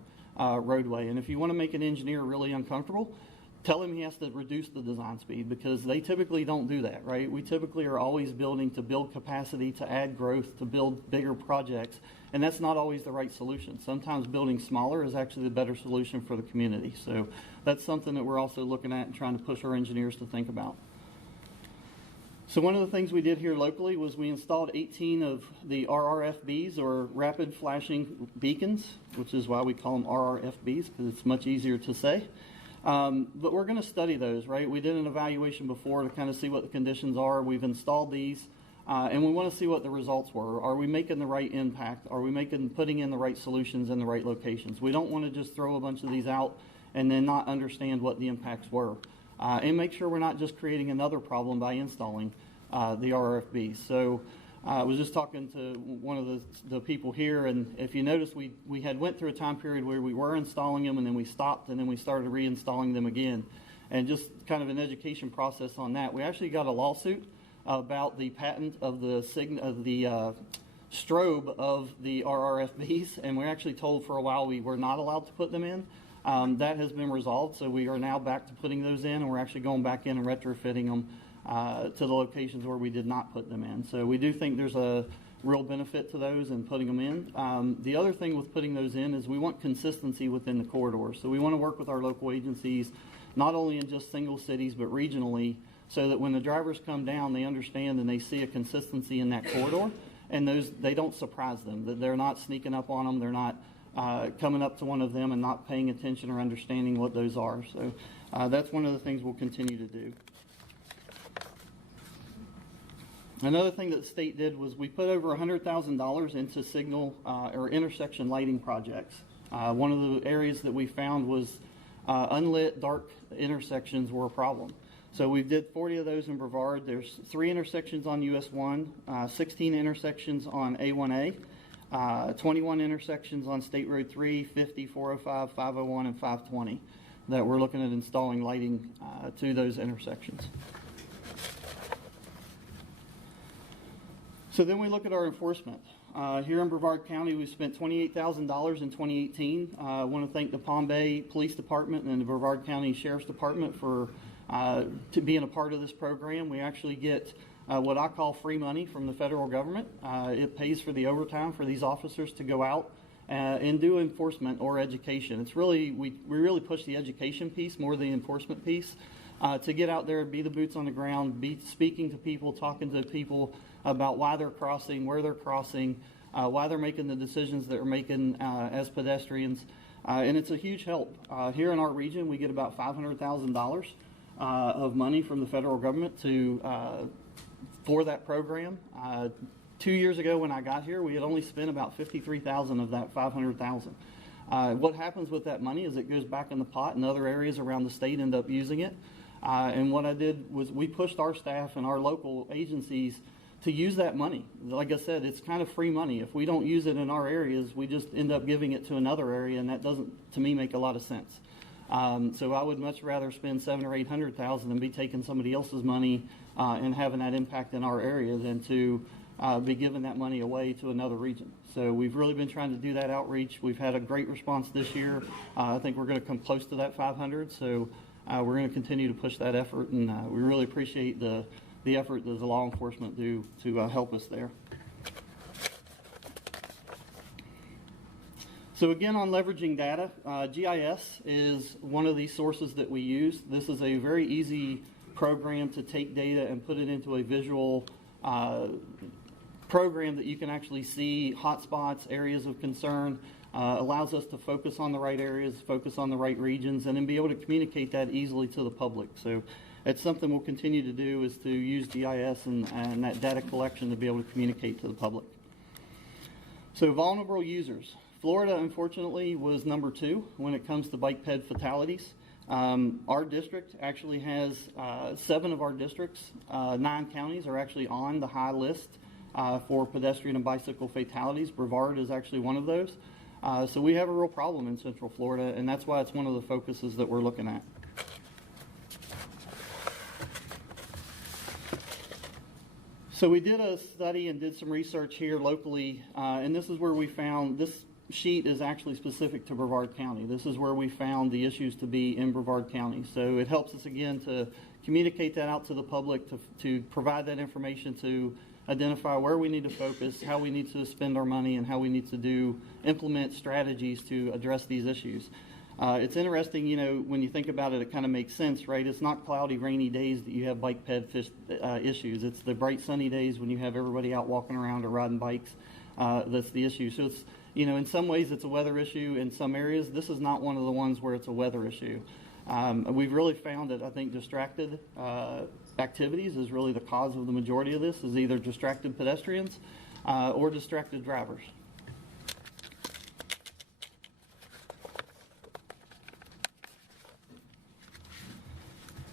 roadway. And if you want to make an engineer really uncomfortable, tell him he has to reduce the design speed, because they typically don't do that, right? We typically are always building to build capacity, to add growth, to build bigger projects, and that's not always the right solution. Sometimes building smaller is actually the better solution for the community. So that's something that we're also looking at and trying to push our engineers to think about. So one of the things we did here locally was we installed 18 of the RRFBs, or rapid flashing beacons, which is why we call them RRFBs, because it's much easier to say. But we're going to study those, right? We did an evaluation before to kind of see what the conditions are. We've installed these, and we want to see what the results were. Are we making the right impact? Are we putting in the right solutions in the right locations? We don't want to just throw a bunch of these out and then not understand what the impacts were. And make sure we're not just creating another problem by installing the RFB. So I was just talking to one of the people here, and if you notice, we had went through a time period where we were installing them, and then we stopped, and then we started reinstalling them again. And just kind of an education process on that. We actually got a lawsuit about the patent of the strobe of the RRFBs, and we're actually told for a while we were not allowed to put them in. That has been resolved, so we are now back to putting those in, and we're actually going back in and retrofitting them to the locations where we did not put them in. So we do think there's a real benefit to those and putting them in. The other thing with putting those in is we want consistency within the corridor. So we want to work with our local agencies, not only in just single cities, but regionally, so that when the drivers come down, they understand and they see a consistency in that corridor, and they don't surprise them, that they're not sneaking up on them, they're not coming up to one of them and not paying attention or understanding what those are. So that's one of the things we'll continue to do. Another thing that the state did was we put over $100,000 into signal or intersection lighting projects. One of the areas that we found was unlit dark intersections were a problem. So we did 40 of those in Brevard. There's 3 intersections on US 1, 16 intersections on A1A, 21 intersections on State Road 3, 50, 405, 501, and 520 that we're looking at installing lighting to those intersections. So then we look at our enforcement. Here in Brevard County, we spent $28,000 in 2018. I want to thank the Palm Bay Police Department and the Brevard County Sheriff's Department for being a part of this program. We actually get what I call free money from the federal government. It pays for the overtime for these officers to go out and do enforcement or education. It's really, we really push the education piece more than the enforcement piece. To get out there, be the boots on the ground, be speaking to people, talking to people about why they're crossing, where they're crossing, why they're making the decisions that they're making as pedestrians. And it's a huge help. Here in our region, we get about $500,000 of money from the federal government for that program. 2 years ago when I got here, we had only spent about $53,000 of that $500,000. What happens with that money is it goes back in the pot, and other areas around the state end up using it. And what I did was we pushed our staff and our local agencies to use that money. Like I said, it's kind of free money. If we don't use it in our areas, we just end up giving it to another area, and that doesn't, to me, make a lot of sense. So I would much rather spend $700,000 or $800,000 and be taking somebody else's money and having that impact in our area than to be giving that money away to another region. So we've really been trying to do that outreach. We've had a great response this year. I think we're going to come close to that 500. So we're going to continue to push that effort, and we really appreciate the effort that the law enforcement do to help us there. So again, on leveraging data, GIS is one of these sources that we use. This is a very easy program to take data and put it into a visual program that you can actually see hotspots, areas of concern, allows us to focus on the right areas, focus on the right regions, and then be able to communicate that easily to the public. So it's something we'll continue to do, is to use GIS and that data collection to be able to communicate to the public. So vulnerable users. Florida, unfortunately, was number 2 when it comes to bike ped fatalities. Our district actually has 7 of our districts, 9 counties are actually on the high list for pedestrian and bicycle fatalities. Brevard is actually one of those. So we have a real problem in Central Florida, and that's why it's one of the focuses that we're looking at. So we did a study and did some research here locally, and this is where we found, this sheet is actually specific to Brevard County. This is where we found the issues to be in Brevard County. So it helps us, again, to communicate that out to the public, to provide that information, to identify where we need to focus, how we need to spend our money, and how we need to implement strategies to address these issues. It's interesting, you know, when you think about it, it kind of makes sense, right? It's not cloudy, rainy days that you have bike ped issues. It's the bright, sunny days when you have everybody out walking around or riding bikes that's the issue. So it's, you know, in some ways it's a weather issue. In some areas, this is not one of the ones where it's a weather issue. We've really found that, I think, distracted activities is really the cause of the majority of this, is either distracted pedestrians or distracted drivers.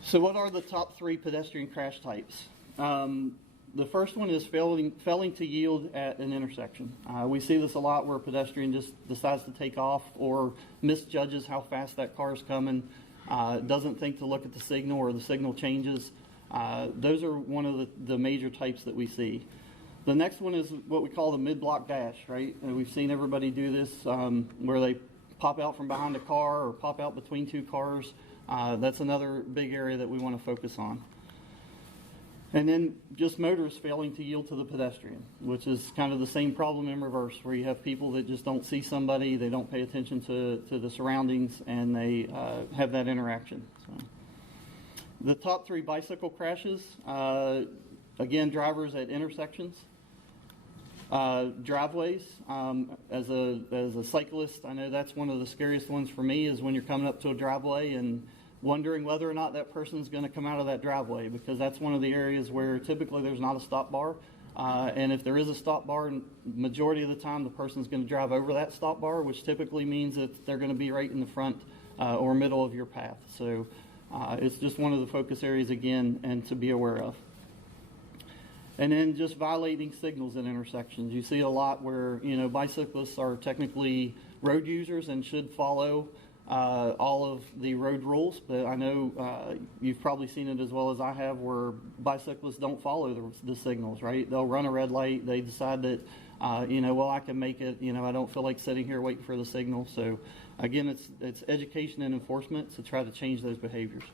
So what are the top 3 pedestrian crash types? The first one is failing to yield at an intersection. We see this a lot where a pedestrian just decides to take off or misjudges how fast that car is coming, doesn't think to look at the signal, or the signal changes. Those are one of the major types that we see. The next one is what we call the mid-block dash, right? And we've seen everybody do this where they pop out from behind a car or pop out between 2 cars. That's another big area that we want to focus on. And then just motorists failing to yield to the pedestrian, which is kind of the same problem in reverse, where you have people that just don't see somebody, they don't pay attention to the surroundings, and they have that interaction. So, the top 3 bicycle crashes, again, drivers at intersections. Driveways, as a cyclist, I know that's one of the scariest ones for me, is when you're coming up to a driveway and wondering whether or not that person's going to come out of that driveway, because that's one of the areas where typically there's not a stop bar. And if there is a stop bar, majority of the time the person's going to drive over that stop bar, which typically means that they're going to be right in the front or middle of your path. So it's just one of the focus areas again, and to be aware of. And then just violating signals at intersections. You see a lot where, you know, bicyclists are technically road users and should follow all of the road rules, but I know you've probably seen it as well as I have, where bicyclists don't follow the signals, right? They'll run a red light, they decide that, you know, well, I can make it, you know, I don't feel like sitting here waiting for the signal. So again, it's education and enforcement to try to change those behaviors.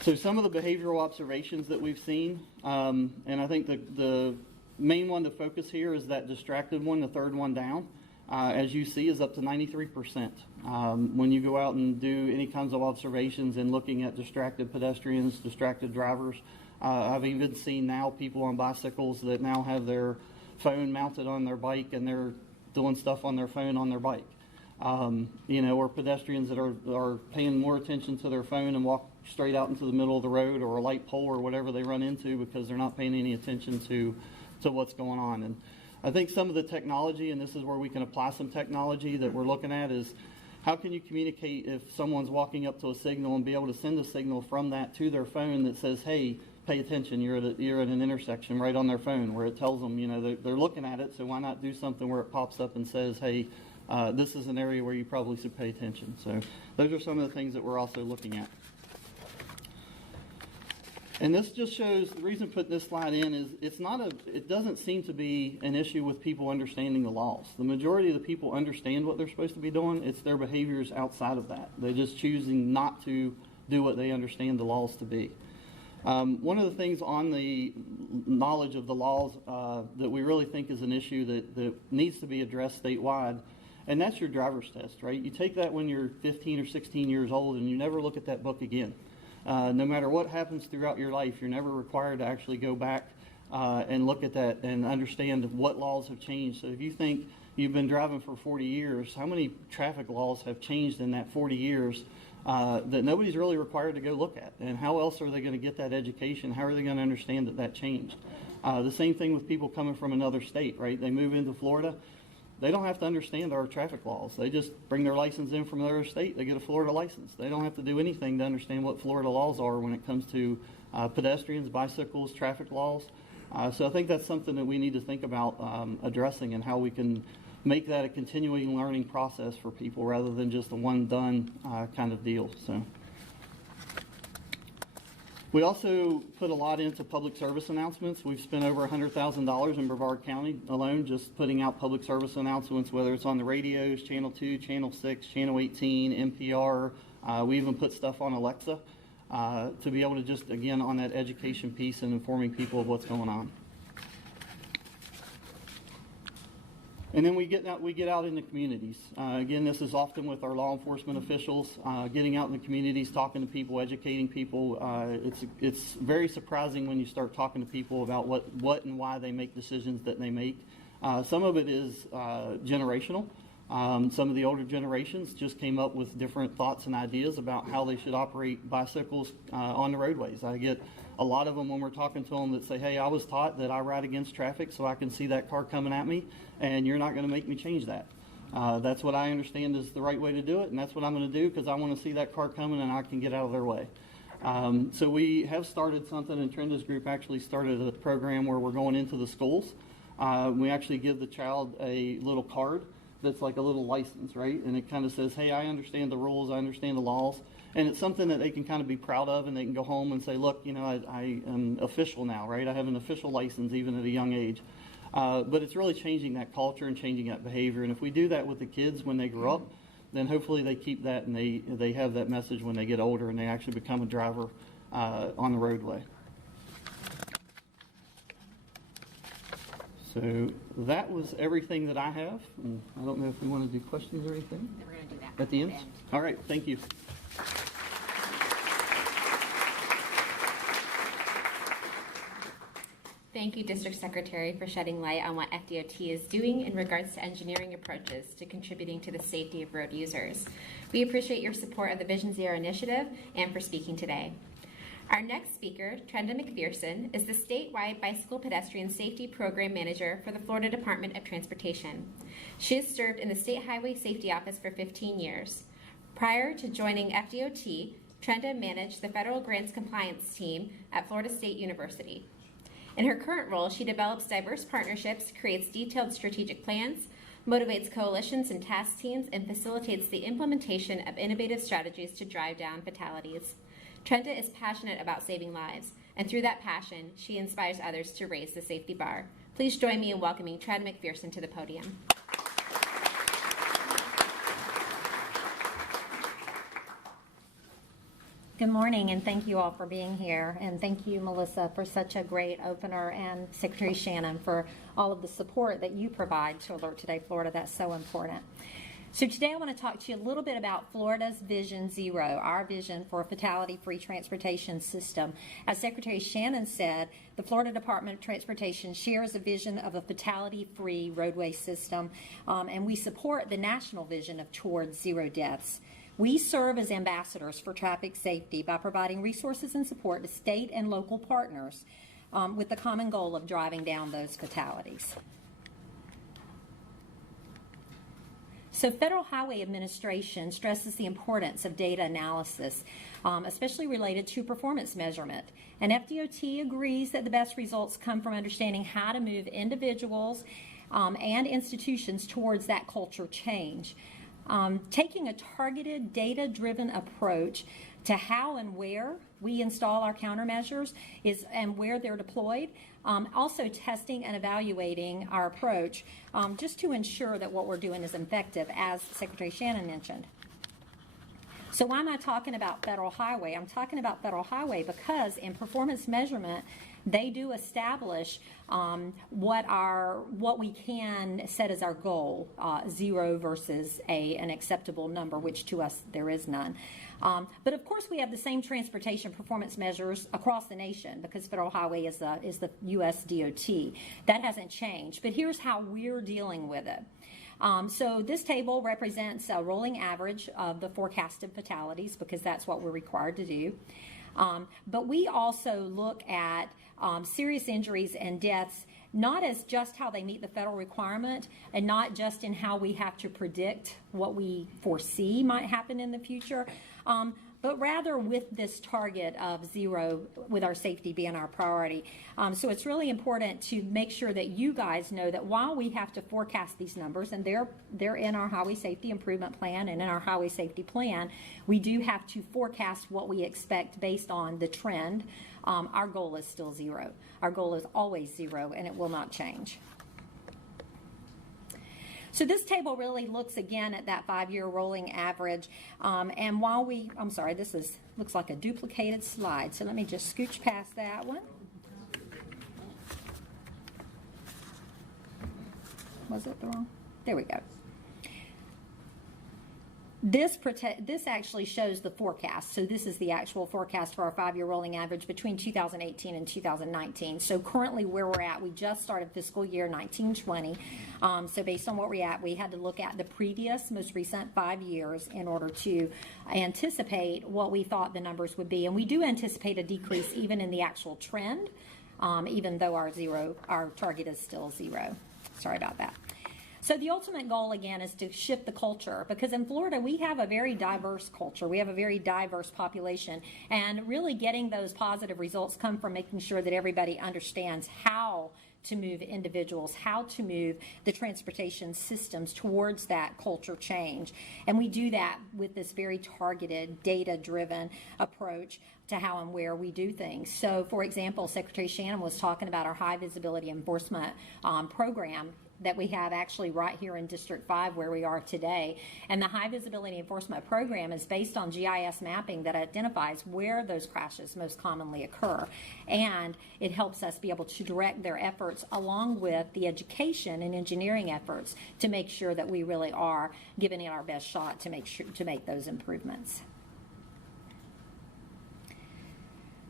So some of the behavioral observations that we've seen, and I think the main one to focus here is that distracted one, the third one down. As you see, is up to 93%. When you go out and do any kinds of observations and looking at distracted pedestrians, distracted drivers, I've even seen now people on bicycles that now have their phone mounted on their bike and they're doing stuff on their phone on their bike. You know, or pedestrians that are paying more attention to their phone and walk straight out into the middle of the road or a light pole or whatever they run into because they're not paying any attention to what's going on. And I think some of the technology, and this is where we can apply some technology that we're looking at, is how can you communicate if someone's walking up to a signal and be able to send a signal from that to their phone that says, hey, pay attention, you're at an intersection, right on their phone, where it tells them, you know, they're looking at it, so why not do something where it pops up and says, hey, this is an area where you probably should pay attention. So those are some of the things that we're also looking at. And this just shows, the reason putting this slide in is it doesn't seem to be an issue with people understanding the laws. The majority of the people understand what they're supposed to be doing. It's their behaviors outside of that. They're just choosing not to do what they understand the laws to be. One of the things on the knowledge of the laws that we really think is an issue that needs to be addressed statewide, and that's your driver's test, right? You take that when you're 15 or 16 years old and you never look at that book again. No matter what happens throughout your life, you're never required to actually go back and look at that and understand what laws have changed. So if you think you've been driving for 40 years, how many traffic laws have changed in that 40 years that nobody's really required to go look at? And how else are they going to get that education? How are they going to understand that changed? The same thing with people coming from another state, right? They move into Florida. They don't have to understand our traffic laws. They just bring their license in from another state. They get a Florida license. They don't have to do anything to understand what Florida laws are when it comes to pedestrians, bicycles, traffic laws. So I think that's something that we need to think about addressing, and how we can make that a continuing learning process for people rather than just a one-done kind of deal. So we also put a lot into public service announcements. We've spent over $100,000 in Brevard County alone just putting out public service announcements, whether it's on the radios, Channel 2, Channel 6, Channel 18, NPR. We even put stuff on Alexa to be able to just, again, on that education piece and informing people of what's going on. And then we get out in the communities. Again, this is often with our law enforcement officials, getting out in the communities, talking to people, educating people. It's very surprising when you start talking to people about what and why they make decisions that they make. Some of it is generational. Some of the older generations just came up with different thoughts and ideas about how they should operate bicycles on the roadways. I get a lot of them when we're talking to them that say, hey, I was taught that I ride against traffic so I can see that car coming at me, and you're not going to make me change that. That's what I understand is the right way to do it, and that's what I'm going to do because I want to see that car coming and I can get out of their way. So we have started something, and Trenda's group actually started a program where we're going into the schools. We actually give the child a little card that's like a little license, right? And it kind of says, hey, I understand the rules, I understand the laws. And it's something that they can kind of be proud of, and they can go home and say, look, you know, I am official now, right? I have an official license even at a young age. But it's really changing that culture and changing that behavior. And if we do that with the kids when they grow up, then hopefully they keep that, and they have that message when they get older and they actually become a driver on the roadway. So that was everything that I have. And I don't know if we want to do questions or anything We're going to do that at the end. All right, thank you. Thank you, District Secretary, for shedding light on what FDOT is doing in regards to engineering approaches to contributing to the safety of road users. We appreciate your support of the Vision Zero initiative and for speaking today. Our next speaker, Trenda McPherson, is the statewide Bicycle Pedestrian Safety Program Manager for the Florida Department of Transportation. She has served in the State Highway Safety Office for 15 years. Prior to joining FDOT, Trenda managed the Federal Grants Compliance Team at Florida State University. In her current role, she develops diverse partnerships, creates detailed strategic plans, motivates coalitions and task teams, and facilitates the implementation of innovative strategies to drive down fatalities. Trenda is passionate about saving lives, and through that passion, she inspires others to raise the safety bar. Please join me in welcoming Trenda McPherson to the podium. Good morning, and thank you all for being here. And thank you, Melissa, for such a great opener, and Secretary Shannon for all of the support that you provide to Alert Today Florida. That's so important. So today I want to talk to you a little bit about Florida's Vision Zero, our vision for a fatality-free transportation system. As Secretary Shannon said, the Florida Department of Transportation shares a vision of a fatality-free roadway system, and we support the national vision of towards zero deaths. We serve as ambassadors for traffic safety by providing resources and support to state and local partners with the common goal of driving down those fatalities. So Federal Highway Administration stresses the importance of data analysis, especially related to performance measurement. And FDOT agrees that the best results come from understanding how to move individuals and institutions towards that culture change. Taking a targeted, data-driven approach to how and where we install our countermeasures and where they're deployed. Also testing and evaluating our approach just to ensure that what we're doing is effective, as Secretary Shannon mentioned. So why am I talking about Federal Highway? I'm talking about Federal Highway because in performance measurement, they do establish what we can set as our goal, zero versus an acceptable number, which to us there is none. But of course we have the same transportation performance measures across the nation because Federal Highway is the U.S. DOT. That hasn't changed, but here's how we're dealing with it. So this table represents a rolling average of the forecasted fatalities because that's what we're required to do. But we also look at serious injuries and deaths not as just how they meet the federal requirement and not just in how we have to predict what we foresee might happen in the future, but rather with this target of zero, with our safety being our priority. So it's really important to make sure that you guys know that while we have to forecast these numbers, and they're in our Highway Safety Improvement Plan and in our Highway Safety Plan, we do have to forecast what we expect based on the trend. Our goal is still zero. Our goal is always zero, and it will not change. So this table really looks again at that 5-year rolling average. And while looks like a duplicated slide. So let me just scooch past that one. Was it the wrong? There we go. This actually shows the forecast. So this is the actual forecast for our 5-year rolling average between 2018 and 2019. So currently where we're at, we just started fiscal year 19-20. So based on what we're at, we had to look at the previous, most recent 5 years in order to anticipate what we thought the numbers would be. And we do anticipate a decrease even in the actual trend, even though our target is still zero. Sorry about that. So the ultimate goal, again, is to shift the culture because in Florida, we have a very diverse culture. We have a very diverse population. And really getting those positive results come from making sure that everybody understands how to move individuals, how to move the transportation systems towards that culture change. And we do that with this very targeted, data-driven approach to how and where we do things. So, for example, Secretary Shannon was talking about our high visibility enforcement program that we have actually right here in District 5 where we are today. And the High Visibility Enforcement Program is based on GIS mapping that identifies where those crashes most commonly occur. And it helps us be able to direct their efforts along with the education and engineering efforts to make sure that we really are giving it our best shot to make those improvements.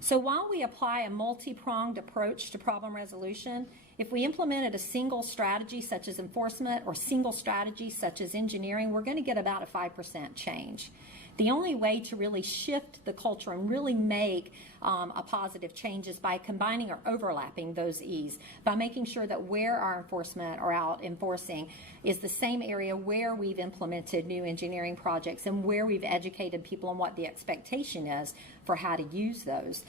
So while we apply a multi-pronged approach to problem resolution, if we implemented a single strategy such as enforcement or single strategy such as engineering, we're going to get about a 5% change. The only way to really shift the culture and really make a positive change is by combining or overlapping those E's, by making sure that where our enforcement are out enforcing is the same area where we've implemented new engineering projects and where we've educated people on what the expectation is for how to use those.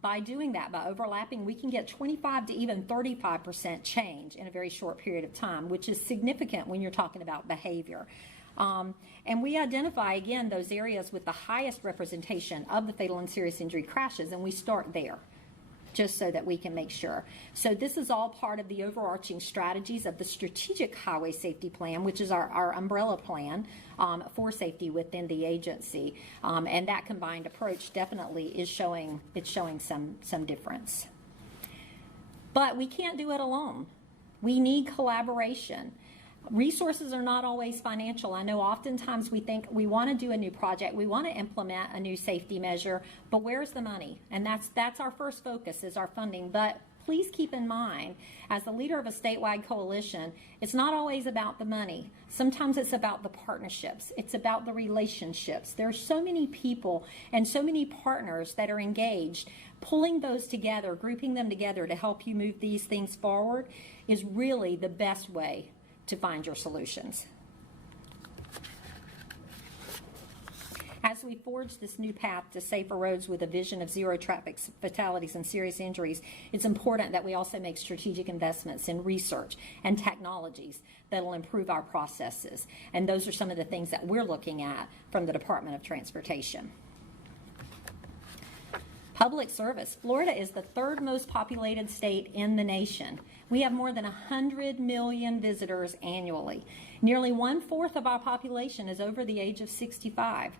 By doing that, by overlapping, we can get 25 to even 35% change in a very short period of time, which is significant when you're talking about behavior. And we identify, again, those areas with the highest representation of the fatal and serious injury crashes, and we start there, just so that we can make sure. So this is all part of the overarching strategies of the Strategic Highway Safety Plan, which is our umbrella plan for safety within the agency. And that combined approach definitely is showing some difference. But we can't do it alone. We need collaboration. Resources are not always financial. I know oftentimes we think we want to do a new project, we want to implement a new safety measure, but where's the money? And that's our first focus, is our funding. But please keep in mind, as the leader of a statewide coalition, it's not always about the money. Sometimes it's about the partnerships. It's about the relationships. There are so many people and so many partners that are engaged. Pulling those together, grouping them together to help you move these things forward is really the best way to find your solutions. As we forge this new path to safer roads with a vision of zero traffic fatalities and serious injuries, it's important that we also make strategic investments in research and technologies that will improve our processes. And those are some of the things that we're looking at from the Department of Transportation. Public service. Florida is the third most populated state in the nation. We have more than 100 million visitors annually. Nearly 1/4 of our population is over the age of 65.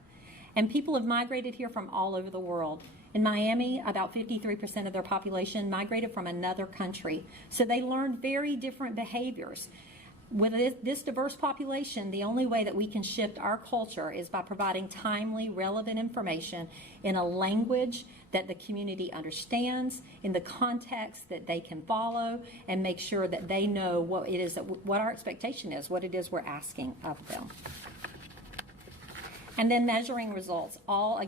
And people have migrated here from all over the world. In Miami, about 53% of their population migrated from another country. So they learned very different behaviors. With this diverse population, the only way that we can shift our culture is by providing timely, relevant information in a language that the community understands, in the context that they can follow, and make sure that they know what it is, what our expectation is, what it is we're asking of them. And then measuring results. All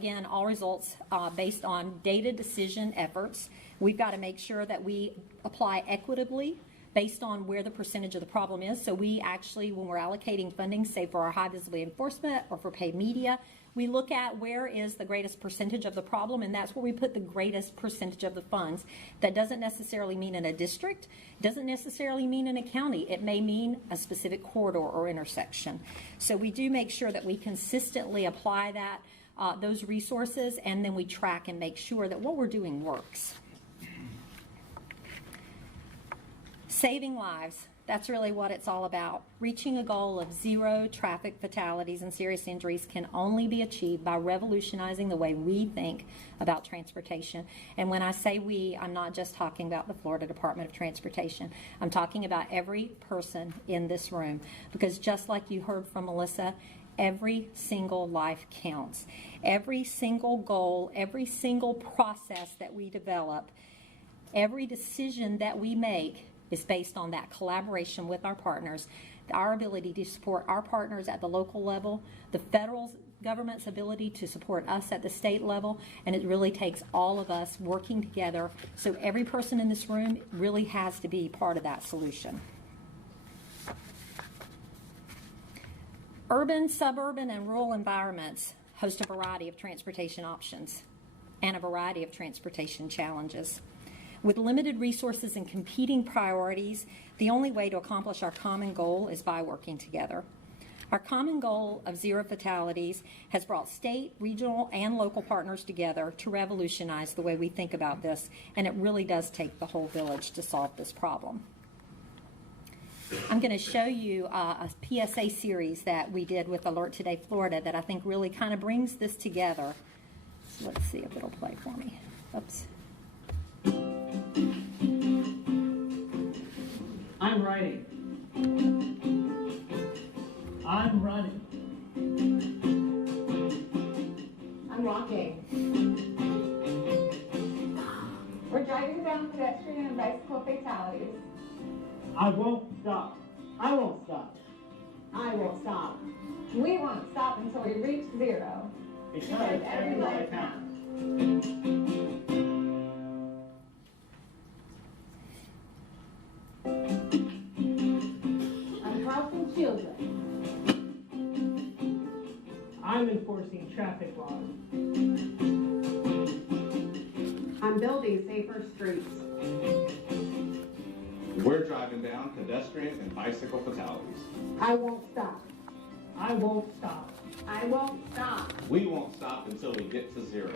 results based on data decision efforts. We've got to make sure that we apply equitably based on where the percentage of the problem is. So we actually, when we're allocating funding, say for our high visibility enforcement or for paid media, we look at where is the greatest percentage of the problem, and that's where we put the greatest percentage of the funds. That doesn't necessarily mean in a district, doesn't necessarily mean in a county. It may mean a specific corridor or intersection. So we do make sure that we consistently apply that, those resources, and then we track and make sure that what we're doing works. Saving lives, that's really what it's all about. Reaching a goal of zero traffic fatalities and serious injuries can only be achieved by revolutionizing the way we think about transportation. And when I say we, I'm not just talking about the Florida Department of Transportation. I'm talking about every person in this room, because just like you heard from Melissa, every single life counts. Every single goal, every single process that we develop, every decision that we make is based on that collaboration with our partners, our ability to support our partners at the local level, the federal government's ability to support us at the state level, and it really takes all of us working together. So every person in this room really has to be part of that solution. Urban, suburban, and rural environments host a variety of transportation options and a variety of transportation challenges. With limited resources and competing priorities, the only way to accomplish our common goal is by working together. Our common goal of zero fatalities has brought state, regional, and local partners together to revolutionize the way we think about this, and it really does take the whole village to solve this problem. I'm going to show you a PSA series that we did with Alert Today Florida that I think really kind of brings this together. So let's see if it'll play for me. Oops. I'm writing. I'm running. I'm walking. We're driving down pedestrian and bicycle fatalities. I won't stop. I won't stop. I won't stop. We won't stop until we reach zero. Because every life counts. I'm helping children. I'm enforcing traffic laws. I'm building safer streets. We're driving down pedestrian and bicycle fatalities. I won't stop. I won't stop. I won't stop. We won't stop until we get to zero.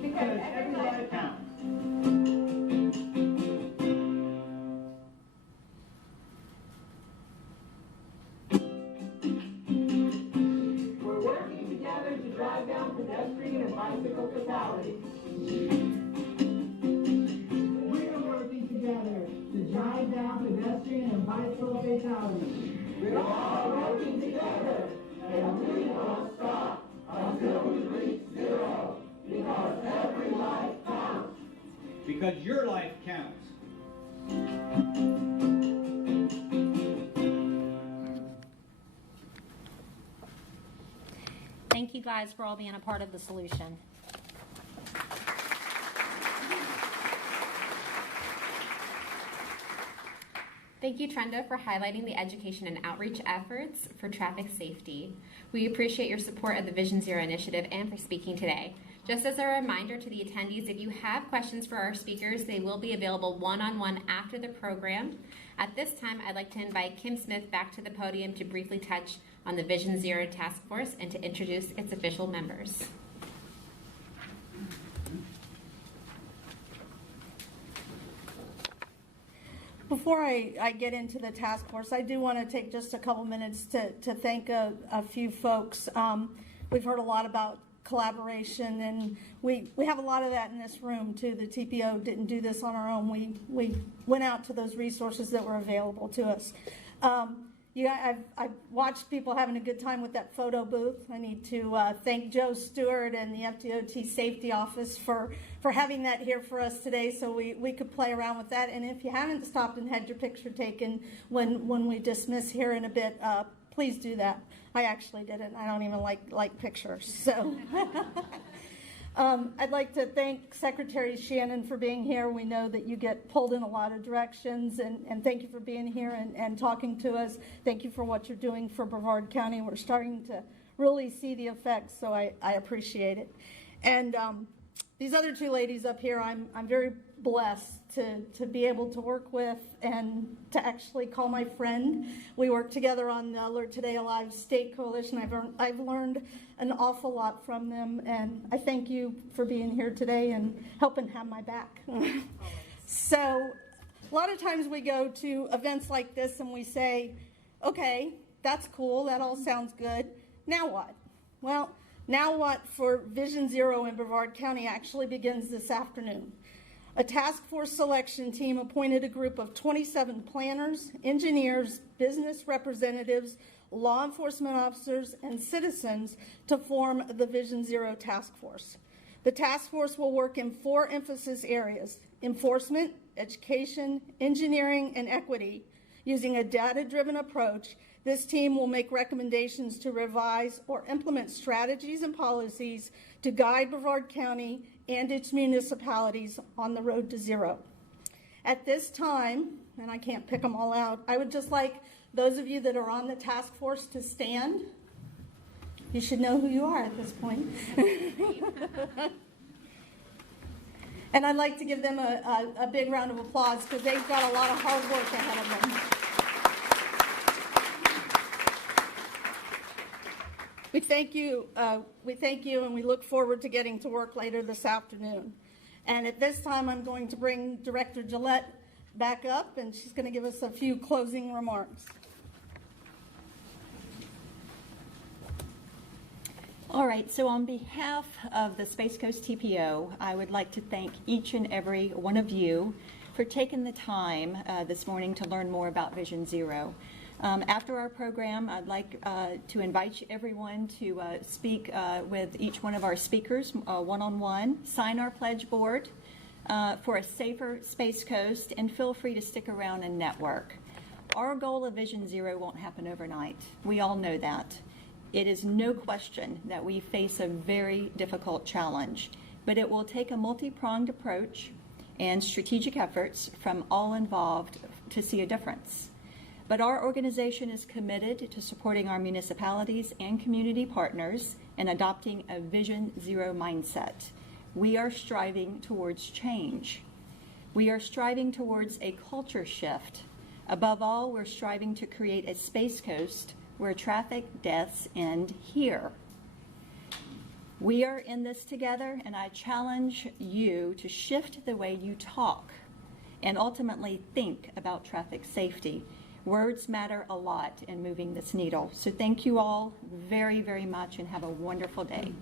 Because every life counts. We're working together to drive down pedestrian and bicycle fatalities. We're working together to drive down pedestrian and bicycle fatalities. We're all working together, and we won't stop until we reach zero. Because every life counts. Because your life counts. Thank you guys for all being a part of the solution. Thank you, Trenda, for highlighting the education and outreach efforts for traffic safety. We appreciate your support of the Vision Zero initiative and for speaking today. Just as a reminder to the attendees, if you have questions for our speakers, they will be available one-on-one after the program. At this time, I'd like to invite Kim Smith back to the podium to briefly touch on the Vision Zero Task Force and to introduce its official members. Before I get into the task force, I do want to take just a couple minutes to thank a few folks. We've heard a lot about collaboration, and we have a lot of that in this room too. The TPO didn't do this on our own. We went out to those resources that were available to us. I've watched people having a good time with that photo booth. I need to thank Joe Stewart and the FDOT Safety Office for having that here for us today so we could play around with that. And if you haven't stopped and had your picture taken when we dismiss here in a bit, please do that. I actually didn't. I don't even like pictures. So I'd like to thank Secretary Shannon for being here. We know that you get pulled in a lot of directions, and thank you for being here and talking to us. Thank you for what you're doing for Brevard County. We're starting to really see the effects, so I appreciate it. And these other two ladies up here, I'm very blessed to be able to work with and to actually call my friend. We work together on the Alert Today Alive State Coalition. I've learned an awful lot from them, and I thank you for being here today and helping have my back. So a lot of times we go to events like this and we say, okay, that's cool, that all sounds good. Now what? Well, now what for Vision Zero in Brevard County actually begins this afternoon. A task force selection team appointed a group of 27 planners, engineers, business representatives, law enforcement officers, and citizens to form the Vision Zero Task Force. The task force will work in 4 emphasis areas: enforcement, education, engineering, and equity. Using a data-driven approach, this team will make recommendations to revise or implement strategies and policies to guide Brevard County and its municipalities on the road to zero. At this time, and I can't pick them all out, I would just like those of you that are on the task force to stand. You should know who you are at this point. And I'd like to give them a big round of applause because they've got a lot of hard work ahead of them. We thank you, and we look forward to getting to work later this afternoon. And at this time, I'm going to bring Director Gillette back up, and she's going to give us a few closing remarks. All right, so on behalf of the Space Coast TPO, I would like to thank each and every one of you for taking the time this morning to learn more about Vision Zero. After our program, I'd like to invite everyone to speak with each one of our speakers one-on-one, sign our pledge board for a safer Space Coast, and feel free to stick around and network. Our goal of Vision Zero won't happen overnight. We all know that. It is no question that we face a very difficult challenge, but it will take a multi-pronged approach and strategic efforts from all involved to see a difference. But our organization is committed to supporting our municipalities and community partners in adopting a Vision Zero mindset. We are striving towards change. We are striving towards a culture shift. Above all, we're striving to create a Space Coast where traffic deaths end here. We are in this together, and I challenge you to shift the way you talk and ultimately think about traffic safety. Words matter a lot in moving this needle. So thank you all very, very much, and have a wonderful day.